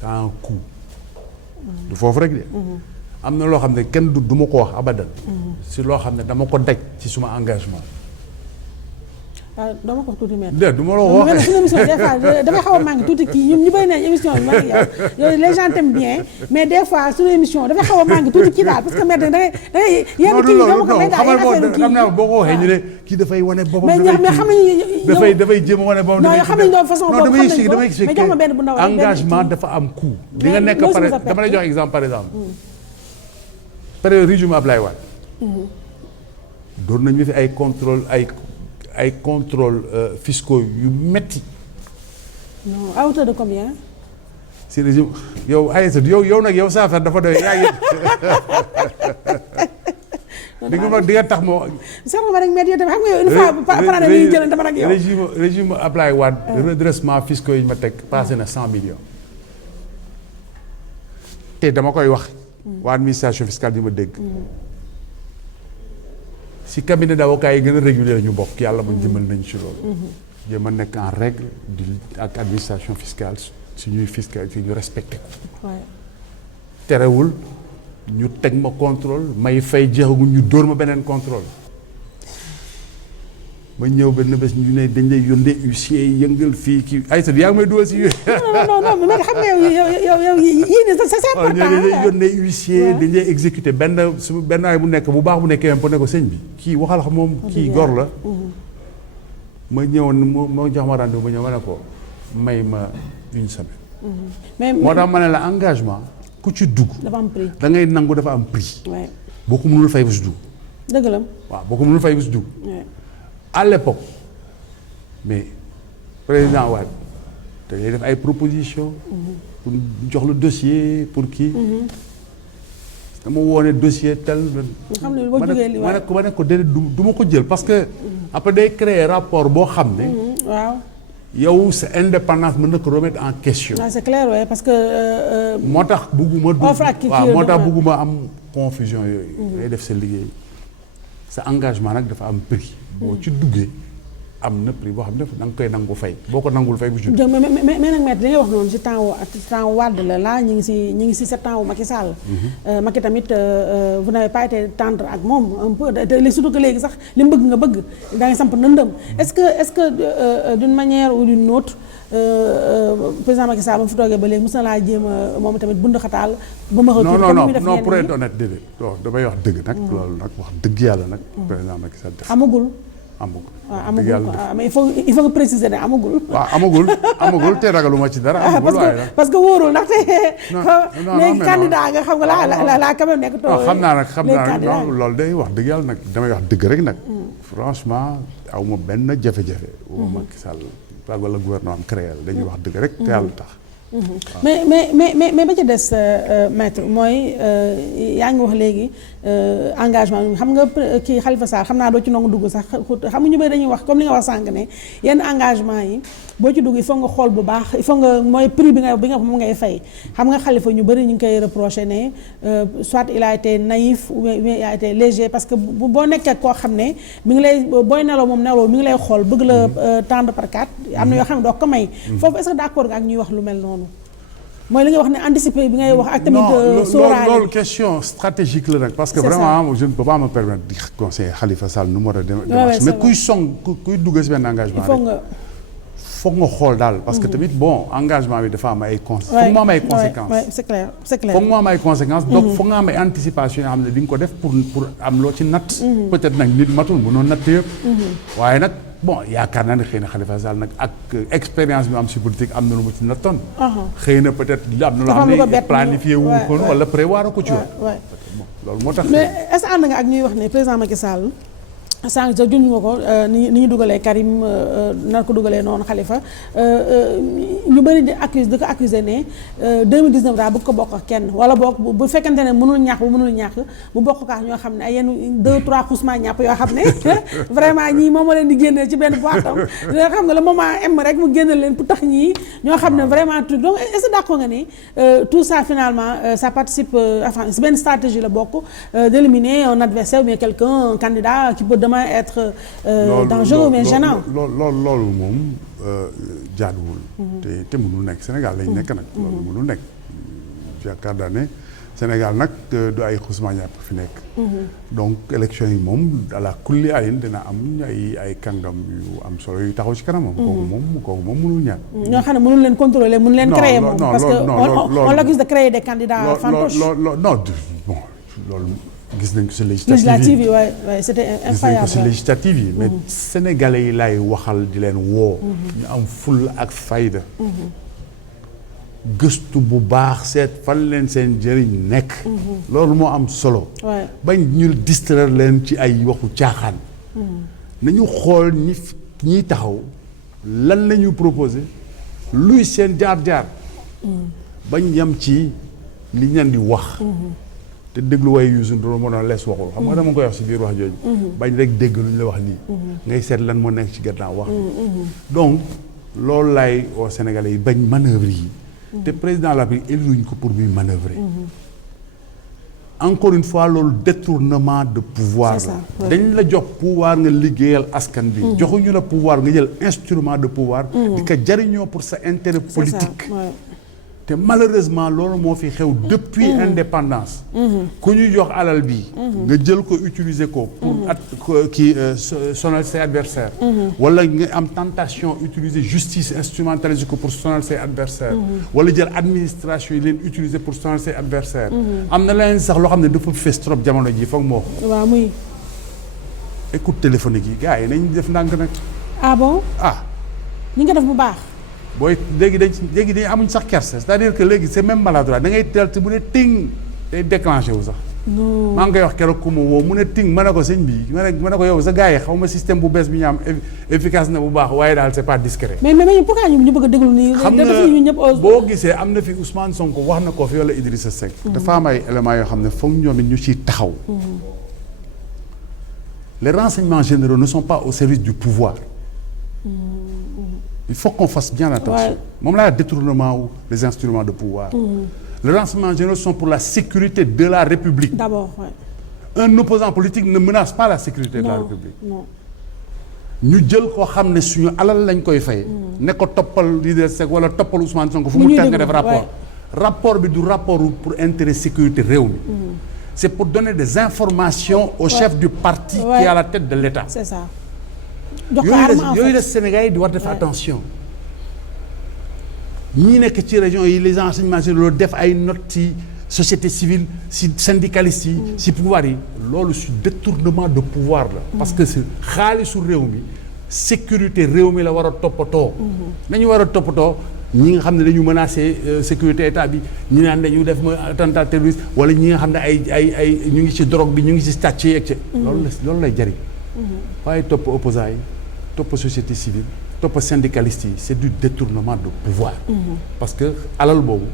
ça a un coût du foofu rek de am na loo xam ne kenn du ma ko wax abadan si loo xam ne dama ko daj ci suma engagement waaw dama ko tuuti mel. du ma la ko waxee suñu émission des fois dafay xaw a manqué tuuti kii ñun ñu bëri nañ émission bi man yow les gens t'aiment bien mais des fois suñu émission dafay xaw a manqué tuuti kii daal parce que mère da ngay yenn kii dama ko may daal yenn affaire kii xam naa boo ko waxee ñu ne kii dafay wane boppam mais xam nañu dafay jéem a wane boppam non xam nañu doon façon boobu damay mais jox ma benn bu ndaw engagement dafa am coût li nga nekk par dama lay jox exemple par exemple période régime Ablaye Wade. doon nañu fi ay contrôle fiscaux yu metti. non à hauteur de combien. si régime yow Aïssatou yow nag yow saa dafa doy yaa ngi. di nga tax moo. sax ma rek mais yow tamit xam nga yow une fois par année dañuy jël dama ak yow. régime Ablaye Wade. redressement fiscaux yi ma teg passé na 100 millions. te dama koy wax. waa administration fiscale bi ma dégg. si cabinet d'avocat yi gën a régulier ñu bokk yàlla ma jëmal nañ ci loolu. jéem a nekk en règle ak administration fiscale suñuy fiscal si ñu respecté ko. terewul ñu teg ma contrôle may fay jeexagul ñu dóor ma beneen contrôle. ma ñëw benn bés ñu ne dañ lay yónnee huissier yëngal fii kii Aïssatou yaa ngi may dugal si. non mais xam nga yow yii nii c'est important. dañ lay yónnee huissier dañ lay exécuté benn ay bu nekk bu baax bu nekkee même ne ko sëñ bi kii waxal xam moom kii gor la. ma ñëwoon moo jox ma rendez-vous ma ñëw ma ne ko may ma une semaine. mais moo tax ma ne la engagement ku ci dugg. dafa am prix da ngay nangu dafa am prix. boo ko mënul fay ba si dugg. dëgg la waaw boo ko mënul fay ba si dugg. à l'époque mais président Wade dañuy def ay propositions. pour jox le dossier pour kii. dama woone dossier tel. xam ne boo jógee li ma ne ko déedéet du ma ko jël parce que. après day créer rapport boo xam ne. waaw. yow sa indépendance mën na ko remettre en question. waaw c'est clair oui parce que. moo tax bugguma. waaw moo tax bugguma am confusion yooyu. day def sa liggéey sa engagement nag dafa am prix. boo ci duggee am na prix boo xam ne da nga koy nangu fay boo ko nangul fay bu jub. mais nag maître li ngay wax noonu ci temps Wade la là ñu ngi si 7 ans wu Macky Sall. Macky tamit vous n'avez pas été tendre ak moom un peu te surtout que léegi sax li mu bëgg nga bëgg da ngay samp nëndëm est-ce que d'une manière ou d'une autre président Macky Sall ba mu fi toogee ba léegi mos na laa jéem a moom tamit bund xataal. ba ma non pour être honnête déedéet damay wax dëgg nag. loolu nag wax dëgg yàlla nag. président Macky Sall def amagul. waaw amagul quoi mais il faut nga préciser ne amagul. waaw amagul te ragaluma ci dara. amagul waaye parce que wóorul ndaxte. léegi candidat nga xam nga la quand même nekk. xam naa nag loolu day wax dëgg yàlla nag damay wax dëgg rek nag. franchement aw ma benn jafe-jafe. woo Macky Sall wala gouvernement am créé dañuy wax dëgg rek te yàlla tax. mais ba ca des maître mooy yaa ngi wax léegi engagement xam nga kii Khalifa Sall xam naa doo ci nangu dugg sax xam nga ñu bëri dañuy wax comme li nga wax sànq ne yenn engagement yi boo ci dugg il faut nga xool bu baax il faut nga mooy prix bi nga moom ngay fay xam nga Khalifa ñu bëri ñu ngi koy reproché ne soit il a été naïf ou bien il a été léger parce que boo nekkee koo xam ne mi ngi lay booy neloo moom neloo mi ngi lay xool bëgg la tendre par quatre am na yoo xam ne doo ko may foofu est-ce que d'accord nga ak ñuy wax lu mel noonu mooy li nga wax ne anticiper bi ngay wax ak tamit sóoraale loolu question stratégique la nag parce que vraiment je ne peux pas me permettre di conseiller Khalifa Sall nu mu war a démarche mais kuy dugg si benn engagement rek foog nga xool daal parce que tamit bon engagement bi dafa am ay foog mu am ay conséquences c'est clair foog mu am ay conséquences donc foog nga am ay anticipation yoo xam ne di nga ko def pour am loo ci natt peut-être nag nit matul mënoon natt yëpp waaye nag bon yaakaar naa ne xëy na Khalifa Sall nag ak expérience bi am si politique am na lu mu ci nattoon. xëy na peut-être am na loo xam ne planifié wu ko wala prévoir ko ci woon. loolu moo tax. mais est-ce que ànd nga ak ñuy wax ne président Macky Sall sànq sa junj nga ko ni ñu dugalee Karim nar ko dugalee noonu Khalifa ñu bëri di ko accuser ne 2019 daal bëgg ko bokk ak kenn wala bokk bu fekkente ne mënul ñàkk bu bokk kaak ñoo xam ne ay yenn 2-3 xusma ñàpp yoo xam ne vraiment ñii moom moo leen di génneel ci benn boîte am nga xam nga le moment M rek mu génneel leen pour tax ñii ñoo xam ne vraiment tout donc est-ce que d'accord nga ni tout ça finalement ça participe enfin c'est benn stratégie la bokk d'éliminer un adversaire ou bien quelqu'un un candidat qui peut être dangereux mais gênant. loolu moom jaaduwul. te mënul nekk Sénégal lañ nekk nag. loolu mënul nekk yaakaar naa ne Sénégal nag du ay xusma ñàpp fi nekk. donc élection yi moom ala kulli ayin dina am ay kàngam yu am solo yu taxaw ci kanamam. kooku moom mënul ñàkk. ñoo xam ne mënul leen contrôler mënul leen créer moom. parce que on l'accuse de créer des candidats fantoches. non bon loolu. gis nañ ko si législative yi waaye c'était incroyable. gis nañ ko si législative yi mais sénégalais yi laay waxal di leen woo. ñu am fulla ak fayda. gëstu bu baax seet fan leen seen njëriñ nekk. loolu moo am solo. bañ ñu distraire leen ci ay waxu caaxaan. nañu xool ñiy taxaw lan la ñu proposé luy seen jaar-jaar. bañ yam ci li ñu leen di wax. te déglu waaye Youssou Ndour moo doon lees waxul xam nga dama koy wax si biir wax jooju. bañ rek dégg lu ñu la wax nii. ngay seet lan moo nekk ci gannaaw wax. donc loolu laay au Sénégalais yi bañ manœuvre yi. te président de la République éluñ ko pour muy manœuvrer. encore une fois loolu détournement de pouvoir la. dañ la jox pouvoir nga liggéeyal askan bi. joxuñu la pouvoir nga jël instrument de pouvoir. di ko jariñoo pour sa intérêt politique. te malheureusement loolu moo fi xew depuis indépendance. ku ñu jox alal bi. nga jël ko utiliser ko. pour sonal say adversaires. wala nga am tentation utiliser justice instrumentaliser ko pour sonal say adversaires. wala jël administration yi leen utiliser pour sonal say adversaires. am na leneen sax loo xam ne dafa fees trop jamono ji foog moo ko. waaw muy. écoute téléphonique yi gars yi nañ def ndànk nag. ah bon. ñi nga def bu baax. booy léegi dañ amuñ sax kersa c'est-à-dire que léegi c'est même maladroit da ngay teel te bu ne ting day déclenché wu sax. maa ngi koy wax keroog ku ma woo mu ne ting ma ne ko sëñ bi ma ne ko yow sa gars yi xaw ma système bu bees bi ñu am efficace na bu baax waaye daal c'est pas discret. mais pourquoi ñu bëgg a déglu nii. xam nga boo gisee am na fi Ousmane Sonko wax na ko fi wala Idrissa Seck. dafa am ay éléments yoo xam ne foog ñoom it ñu ciy taxaw. les renseignements généraux ne sont pas au service du pouvoir. Il faut qu'on fasse bien attention. Même là, le détournement ou les instruments de pouvoir. Les renseignements généraux sont pour la sécurité de la République. D'abord, un opposant politique ne menace pas la sécurité de la République. Non. Ñu jël ko xam ne suñu alal lañ koy fay. ne ko toppal Idrissa Seck wala toppal Ousmane Sonko fu mu teg nga def rapport. rapport bi du rapport pour intérêt sécurité réew mi. C'est pour donner des informations au chef du parti qui est à la tête de l'État. C'est ça. yooyu la Sénégal yi di war def attention ñi nekk ci région yi les enseignements généraux def ay notes ci société civile ci syndicalistes yi ci pouvoir yi loolu ci détournement de pouvoir la parce que c'est xaalisu réew mi sécurité réew mi la war a toppatoo nañu war a toppatoo ñi nga xam ne dañu menacer sécurité état bi ñi naan dañu def attentat terroriste wala ñi nga xam ne ay ñu ngi ci drogue bi ñu ngi ci sàcc yeeg ci loolu lay jariñ waaye topp opposants yi topp société civile topp syndicalistes yi c'est du détournement de pouvoir parce que alal boobu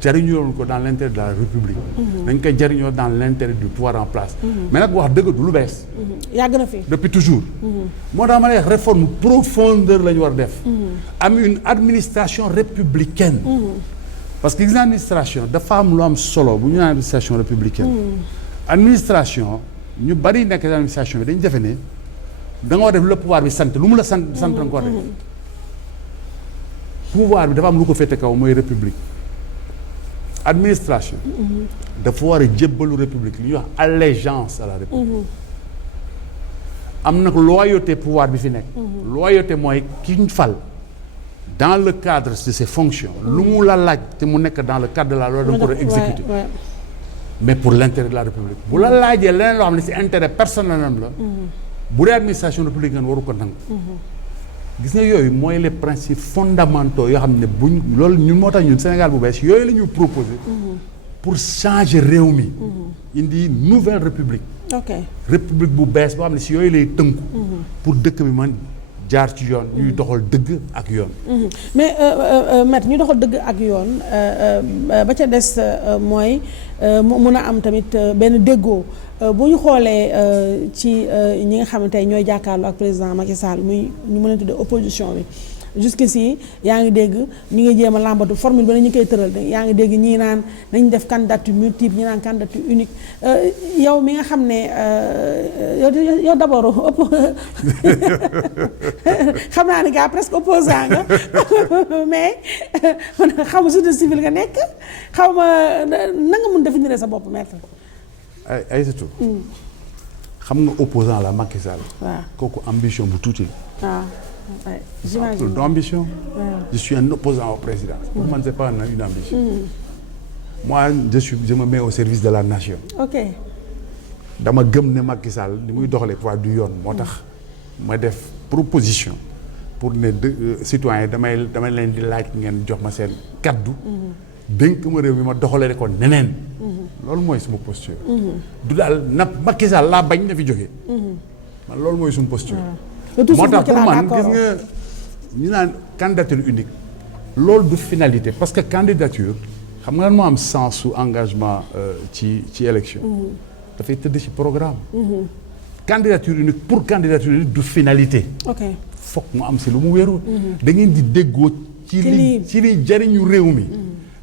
jariñoo ko dans l'intérêt de la République dañ koy jariñoo dans l'intérêt du pouvoir en place mais nag wax dëgg du lu bees yàgg na fi depuis toujours moo tax ma ne réforme profondeur la ñu war def am une administration républicaine parce que gis nga administration dafa am lu am solo bu ñu naan administration républicaine administration ñu bari nekk administration bi dañu defe ne da nga war def le pouvoir bi sant lu mu la sant nga ko war def pouvoir bi dafa am lu ko féete kaw mooy république administration dafa war a jébbalu république li ñuy wax allégeance à la république am nag loyauté pouvoir bi fi nekk loyauté mooy ki ñu fal dans le cadre de ses fonctions lu mu la laaj te mu nekk dans le cadre de la loi da nga ko war a exécuter mais pour l'intérêt de la République bu la laajee leneen loo xam ne ci intérêt personnel am la bu dee administration républicaine waru ko nangu gis nga yooyu mooy les principes fondamentaux yoo xam ne buñ loolu ñun moo tax ñun Sénégal bu bees yooyu la ñu proposé pour changer réew mi indi nouvelle république république bu bees boo xam ne ci yooyu lay tënku pour dëkk bi man jaar ci yoon ñuy doxal dëgg ak yoon mais maître ñu doxal dëgg ak yoon ba ca des mooy mun a am tamit benn déggoo bu ñu xoolee ci ñi nga xamante ne ñooy jàkkaarloo ak président Macky Sall muy ñu mën a tuddee opposition bi jusqu'ici yaa ngi dégg ñu ngi jéem a làmbatu formule ba ñu koy tëral yaa ngi dégg ñii naan nañ def candidature multiple ñi naan candidature unique yow mi nga xam ne yow d'abord xam naa ne gars presque opposant nga mais xaw ma société civile nga nekk xaw ma na nga mun définir sa bopp maître ay surtout xam nga opposant la Macky Sall kooku ambition bu tuuti la j'imagine d'ambition je suis un opposant au président pour moi c'est pas une ambition moi je me mets au service de la nation dama gëm ne Macky Sall li muy doxalee pouvoir du yoon moo tax ma def proposition pour ne citoyens damay leen di laaj ngeen jox ma seen kaddu. dénk ma réew mi ma doxalee ko neneen. loolu mooy suma posture. du daal Macky Sall laa bañ na fi jógee. man loolu mooy suñu posture. moo tax pour man gis nga ñu naan candidature unique. loolu du finalité parce que candidature xam nga lan moo am sens su engagement ci élection. dafay tëdd ci programme. candidature unique pour candidature unique du finalité. ok foog mu am si lu mu wéeru. da ngeen di déggoo ci li jariñu réew mi.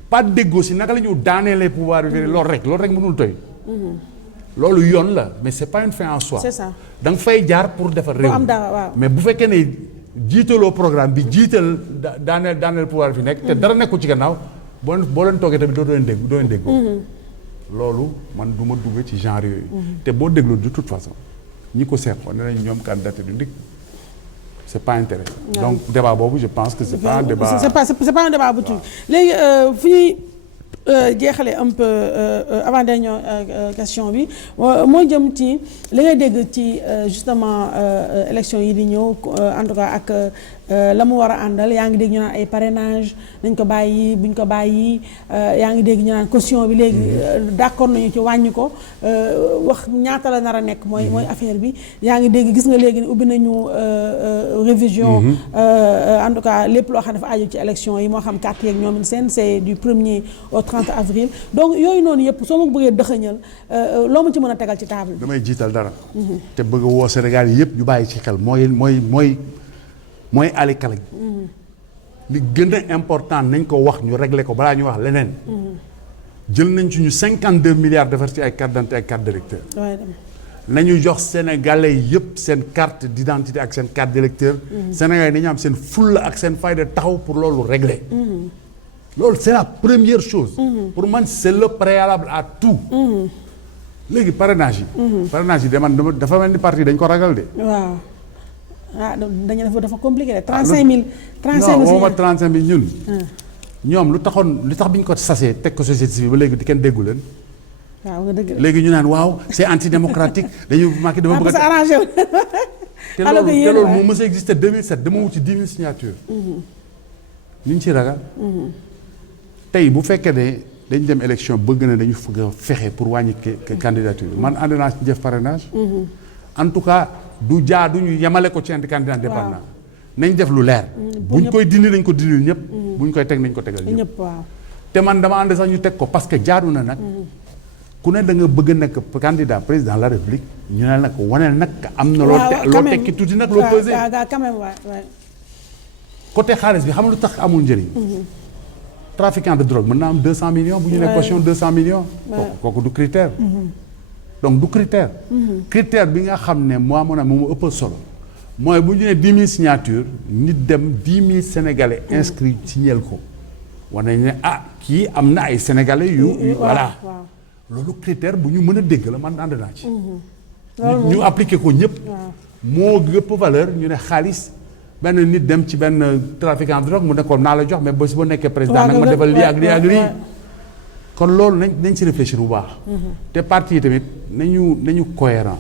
pas déggoo si naka la ñu daaneele pouvoir bi loolu rek mënul toy. loolu yoon la mais c'est pas une fin en soi. c'est ça da nga fay jaar pour defar réew mi mais bu fekkee ne jiitaloo programme bi jiital daaneel pouvoir fi nekk. te dara nekkul ci gannaaw boo leen toogee tamit doo leen déggoo. loolu man du ma dugg ci genre yooyu. te boo dégloo de toute façon ñi ko seqoon ne nañ ñoom candidature unique c'est pas intéressant. donc débat boobu je pense que c'est pas un débat. c'est pas un débat bu tuuti léegi fi ñuy jeexale un peu avant dernière question bi moo jëm ci li ngay dégg ci justement élection yi di ñëw en tout cas ak la mu war a àndal yaa ngi dégg ñu naan ay parrainage nañ ko bàyyi buñ ko bàyyi yaa ngi dégg ñu naan caution bi léegi d'accord nañu ci wàññi ko wax ñaata la nar a nekk mooy affaire bi yaa ngi dégg gis nga léegi ni ubbi nañu révision en tout cas lépp loo xam ne dafa aju ci élection yi moo xam carte yeeg ñoom seen c'est du 1er au 30 avril donc yooyu noonu yëpp soo ma bëggee dëxëñal loo ma ci mën a tegal ci table bi. damay jiital dara. te bëgg a woo Sénégal yi yëpp ñu bàyyi ci xel mooy ali kala li gën a important nañ ko wax ñu régler ko balaa ñu wax leneen. jël nañ ci ñu 52 milliards defar ci ay carte d'identité ay carte d'électeur. nañu jox sénégalais yëpp seen carte d'identité ak seen carte d'électeur. sénégalais dañu am seen fulla ak seen fayda taxaw pour loolu régler. loolu c'est la première chose. pour man c'est le préalable à tout. léegi parrainage yi. parrainage yi dafa mel ni parti dañ ko ragal de. waaw. dafa compliqué de 35000. 35000 non waxuma 35000 ñun. ñoom lu tax bi ñu ko sasee teg ko société civile ba léegi di kenn déggu leen. waaw nga dëgg léegi ñu naan waaw c'est antidémocratique dañu Macky dafa bëgg a. arrangé wu. te loolu moo mës a existé 2007 dama wut ci 10 000 signatures. ñu ngi ciy ragal. tey bu fekkee ne dañ dem élection bëgg na dañu bëgg a fexe pour wàññi candidature man ànd naa ci def parrainage. en tout cas. du jaadu ñu yemale ko ci candidat indépendant nañ def lu leer. buñ koy dindi nañ ko dindil ñëpp. buñ koy teg nañ ko tegal ñëpp. te man dama ànd sax ñu teg ko parce que jaadu na nag. ku ne da nga bëgg a nekk candidat président de la république ñu ne nag waneel nag am na. loo tekki tuuti nag loo pesé. quand même waay. côté xaalis bi xam nga lu tax amul njëriñ. trafiquant de drogue mën naa am 200 millions. bu ñu nekk caution 200 millions. kooku du critère. donc du critère. critère bi nga xam ne moom ëppal solo mooy bu ñu nee 10 000 signatures nit dem 10 000 sénégalais inscrits signeel ko war nañ ne kii am na ay sénégalais yu voilà loolu critère bu ñu mën a dégg la man ànd naa ci. ñu appliqué ko ñëpp. moo gëpp valeur ñu ne xaalis benn nit dem ci benn trafiquant de drogue mu ne ko naa la jox mais bés boo nekkee président nag ma defal lii ak lii ak lii. kon loolu nañ ci réfléchir bu baax. te parti yi tamit nañu cohérent.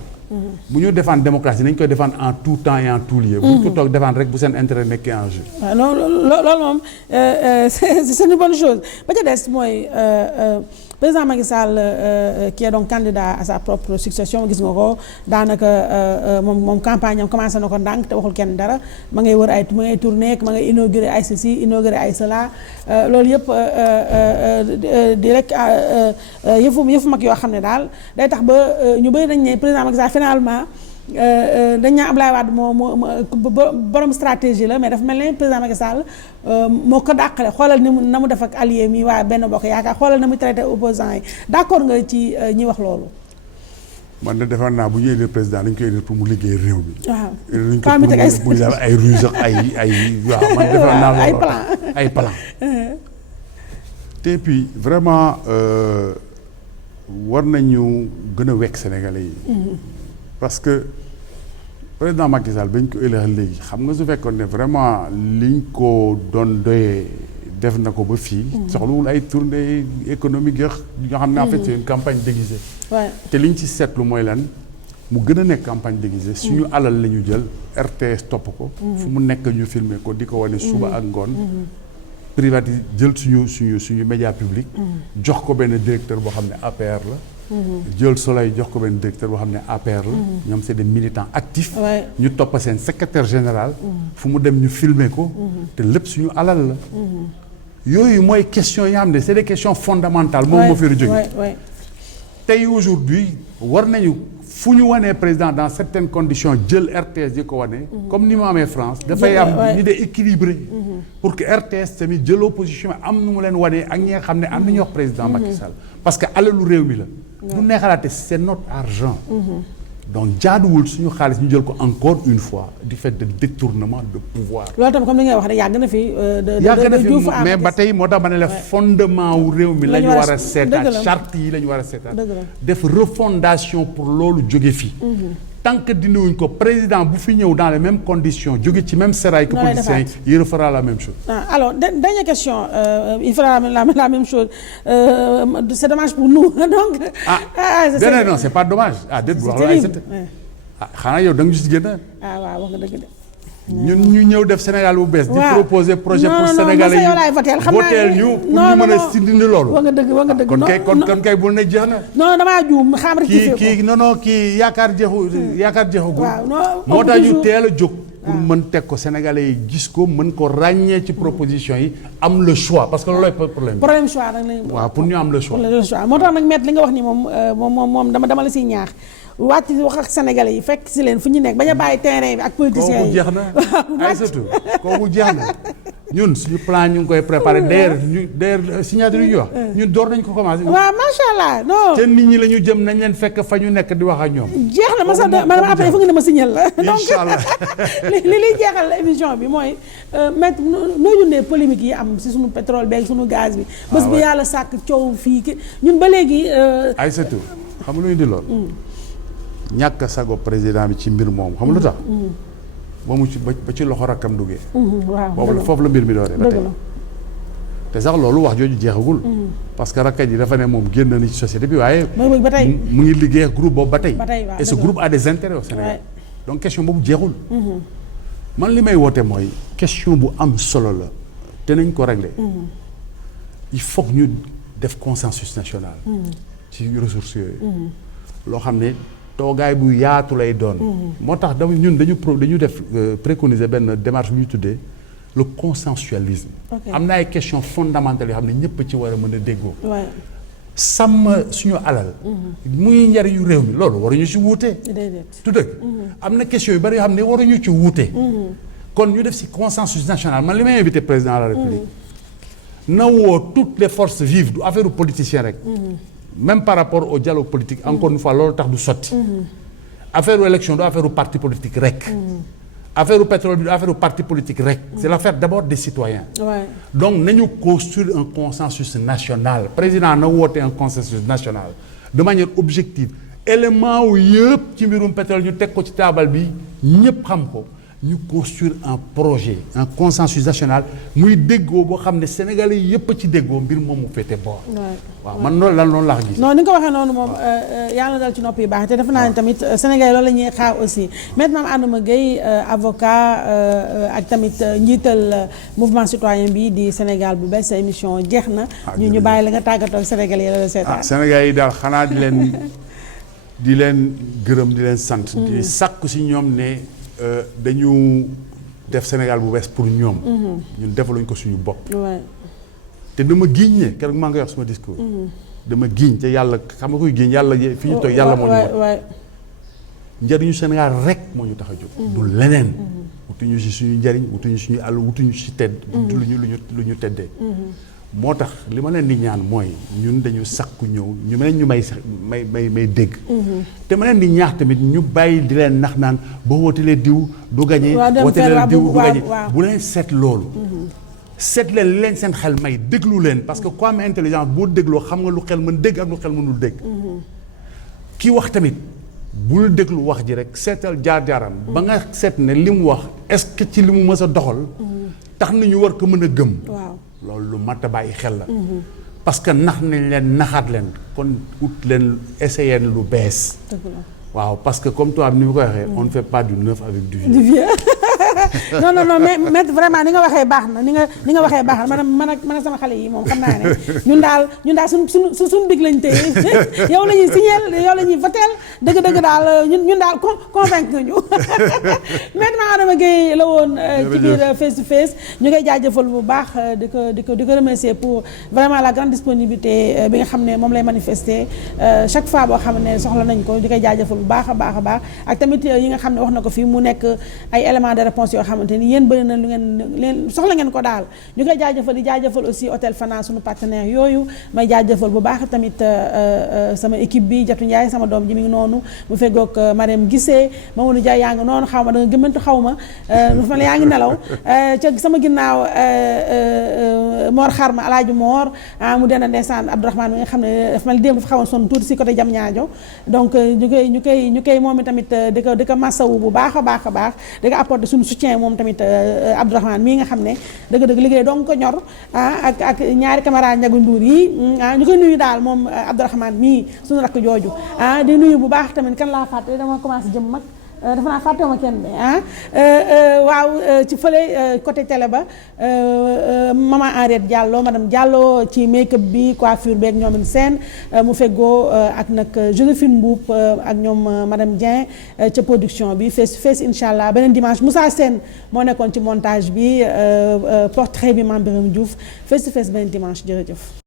bu ñu défendre démocratie nañ koy défendre en tout temps et en tout lieu. bu ñu ko toog défendre rek bu seen intérêt nekkee en jeu. waaw loolu moom c'est une bonne chose ba ca des mooy président Macky Sall qui est donc candidat à sa propre succession gis nga ko daanaka moom campagne am commencé na ko ndànk te waxul kenn dara ma ngay wër ma ngay tourner ma ngay inaugurer ay ceci inaugurer ay cela loolu yëpp di rek yëfu mag yoo xam ne daal day tax ba ñu bëri dañ ne président Macky Sall finalement dañ naa Abdoulaye Wade moo borom stratégie la mais dafa mel ne président Macky Sall moo ko dàqale xoolal na mu def ak allié mi waa benn bokk yaakaar xoolal na mu traité opposants yi d'accord nga ci ñi wax loolu. man de defoon naa bu ñu élire président dañ koy élire pour mu liggéey réew mi. waaw dañ ko pour mu ay ruse ak ay waaw man defoon naa loolu ay plan te puis vraiment war nañu gën a wekk Sénégalais yi. parce que président Macky Sall bañ ko élire léegi xam nga su fekkoon ne vraiment liñ ko doon doyee def na ko ba fii. soxlawul ay tournée économique yoo xam ne en fait c'est une campagne déguisée. te liñ ci seetlu mooy lan mu gën a nekk campagne déguisée suñu alal la ñu jël RTS topp ko fu mu nekk ñu filmer ko di ko wane suba ak ngoon privatise jël suñu média public jox ko benn directeur boo xam ne APR la jël Soleil jox ko benn directeur boo xam ne APR la ñoom c'est des militants actifs ñu topp seen secrétaire général fu mu dem ñu filmer ko te lépp suñu alal la yooyu mooy question yi nga xam ne c'est des questions fondamentales moom moo fi jóge tey aujourd'hui war nañu fu ñu wanee président dans certaines conditions jël RTS di ko wane comme ni mu amee France dafay am une idée équilibrée pour que RTS tamit jël opposition am nu mu leen wanee ak ñi nga xam ne am nañu wax président Macky Sall parce que alalu réew mi la du neexalaate c'est notre argent donc jaaduwul suñu xaalis ñu jël ko encore une fois du fait de détournement de pouvoir. loolu tam comme li ngay wax rek yàgg na fi. yàgg na fi mais ba tey moo tax ma ne la fondement wu réew mi la ñu war a seetaat charte yi la ñu war a seetaat def refondation pour loolu jóge fi. tant que dindiwuñ ko président bu fi ñëw dans les mêmes conditions jóge ci même sérail que politiciens yi il refera la même chose. alors dernière question il fera la même chose c'est dommage pour nous donc. non c'est pas dommage déet bu wax la ay sët xanaa yow da nga gis génn. waaw wax nga dëgg de. ñun ñu ñëw def Sénégal bu bees. di proposer projet pour Sénégalais yi voteel ñu pour ñu mën a si dindi loolu. wax nga dëgg kon kay bul ne jeex na. non damaa juum xam rek. kii yaakaar jeexagul. moo tax ñu teel a jóg. pour mën teg ko Sénégalais yi gis ko mën ko ràññee ci proposition yi am le choix parce que loolooy problème. problème choix nag lañ. waaw pour ñu am le choix. moo tax nag maître li nga wax ni moom dama la siy ñaax. wàcc wax ak sénégalais yi fekk si leen fu ñu nekk bañ a bàyyi terrain bi ak politiciens yi. kooku jeex na ay surtout kooku jeex na ñun suñu plan ñu ngi koy préparé d'ailleurs signature yi ñu wax ñun door nañ ko commencé. waaw macha allah non. te nit ñi la ñu jëm nañ leen fekk fa ñu nekk di wax ak ñoom. jeex na ma après fu nga ne ma signal la. incha allah donc li liy jeexal émission bi mooy maître noo dundee polémique yi am si suñu pétrole beeg suñu gaz bi. bés bu yàlla sàkk coow fii ñun ba léegi. ay surtout xam nga lu ñu di lool. ñàkk sago président bi ci mbir moom xam lu tax ba mu ci ba ci loxo rakkam duggee boobu foofu la mbir mi dooree ba tey te sax loolu wax jooju jeexagul parce que rakkat ji dafa ne moom génn na ci société bi waaye mu ngi liggéey ak groupe boobu ba tey et ce groupe a des intérêts au Sénégal donc question boobu jeexul man li may woote mooy question bu am solo la te nañ ko régler il faut que ñu def consensus national ci ressources yooyu loo xam ne toogaay bu yaatu lay doon. moo tax ñun dañu def préconiser benn démarche bu ñu tuddee le consensualisme. am na ay questions fondamentales yoo xam ne ñëpp ci war a mën a déggoo. sàmm suñu alal. muy njariñu réew mi loolu waruñu ci wuute. tout dëgg am na question yu bari yoo xam ne waruñu ci wuute. kon ñu def ci consensus national man li may invité président de la République. na woo toutes les forces vives du affaire politicien rek. même par rapport au dialogue politique encore une fois loolu tax du sotti affaire élection du affaire parti politique rek affaire pétrole bi du affaire parti politique rek c'est l'affaire d'abord des citoyens donc nañu construire un consensus national président na woote un consensus national de manière objective élément wu yëpp ci mbirum pétrole ñu teg ko ci taabal bi ñëpp xam ko ñu construire un projet un consensus national muy déggoo boo xam ne Sénégalais yëpp ci déggoo mbir moom mu féete boor. waaw man loolu laa gis. non ni nga ko waxee noonu moom yàlla dal ci nopp yu baax te defe naa ne tamit Sénégalais loolu la ñuy xaar aussi maintenant Adama Gueye avocat ak tamit njiital mouvement citoyen bi di Sénégal bu bees sa émission jeex na. ñu bàyyi la nga tàggatoo ak Sénégalais yi la seetaan. Sénégalais yi daal xanaa di leen gërëm di leen sant. di sàkku si ñoom ne. dañu def Sénégal bu bees pour ñoom. ñun defaluñ ko suñu bopp. te dama giiñ ne keroog maa ngi wax sama discours. dama giiñ te yàlla xam nga koy giiñ yàlla fi ñu toog yàlla moo ñu wax. njariñu Sénégal rek moo ñu tax a jóg. du leneen. wutuñu si suñu njariñ wutuñu suñu àll wutuñu si tedd. lu ñu teddee. moo tax li ma leen di ñaan mooy ñun dañu sakku ñëw ñu mel ñu may dégg. te ma leen di ñaax tamit ñu bàyyi di leen nax naan boo wootelee diw du gañe wootelee diw du gañe bu leen seet loolu. seet leen li leen seen xel may déglu leen parce que ku am intelligence boo dégloo xam nga lu xel mën dégg ak lu xel mënul dégg. kii wax tamit bul déglu wax ji rek seetal jaar-jaaram. ba nga seet ne li mu wax est-ce que ci li mu mës a doxal. tax na ñu war ko mën a gëm. loolu lu mat a bàyyi xel la. parce que nax nañ leen naxaat leen kon ut leen essayer lu bees. waaw parce que comme toi ni ma ko waxee. on ne fait pas du neuf avec du vieux. non mais vraiment ni nga waxee baax na ni nga waxee baax na man ak sama xale yi moom xam naa ne ñun daal suñu big lañ téye yow la ñuy signeel yow la ñuy voteel dëgg daal ñun daal convaincre ñu maintenant Adama Gueye la woon ci biir face to face ñu ngay jaajëfal bu baax di ko remercier pour vraiment la grande disponibilité bi nga xam ne moom lay manifester chaque fois boo xam ne soxla nañ ko di koy jaajëfal bu baax a baax ak tamit yi nga xam ne wax na ko fii mu nekk ay éléments de réponse yoo xamante ni yéen bëri na lu ngeen leen soxla ngeen ko daal ñu koy jaajëfal di jaajëfal aussi hôtel Fana suñu partenaire yooyu may jaajëfal bu baax tamit sama équipe bi Jatu Ndiaye sama doom ji mi ngi noonu mu feggoog Mariam Gissé Mamadou Ndiaye yaa ngi noonu xaw ma da nga gëmmantu xaw ma dafa mel yaa ngi nelaw ca sama ginnaaw Mor Xarma Alaaji Mor mu dena ndeysaan Abdourahmane mi nga xam ne dafa mel démb dafa xawoon sonn tuuti si côté jam ñaajo donc ñu koy moom tamit di ko massawu bu baax a baax di ko apporter suñu soutien moom tamit Abdourahmane mii nga xam ne dëgg liggéey donc ko ñor ak ñaari caméra Ndiaga Ndour yi ñu koy nuyu daal moom Abdourahmane mii suñu rakk jooju di nuyu bu baax tamit kan laa fàtte dama commencé jëm mag dafa naa fàttewuma kenn de waaw ci fële côté télé ba maman Henriette Diallo madame Diallo ci make-up bi coiffure beeg ñoomin seen mu feggoo ak nag Joséphine Mboup ak ñoom madame Dieng ca production bi face incha allah beneen dimanche Moussa Sène moo nekkoon ci montage bi portrait bi Mame Birame Diouf face beneen dimanche jërëjëf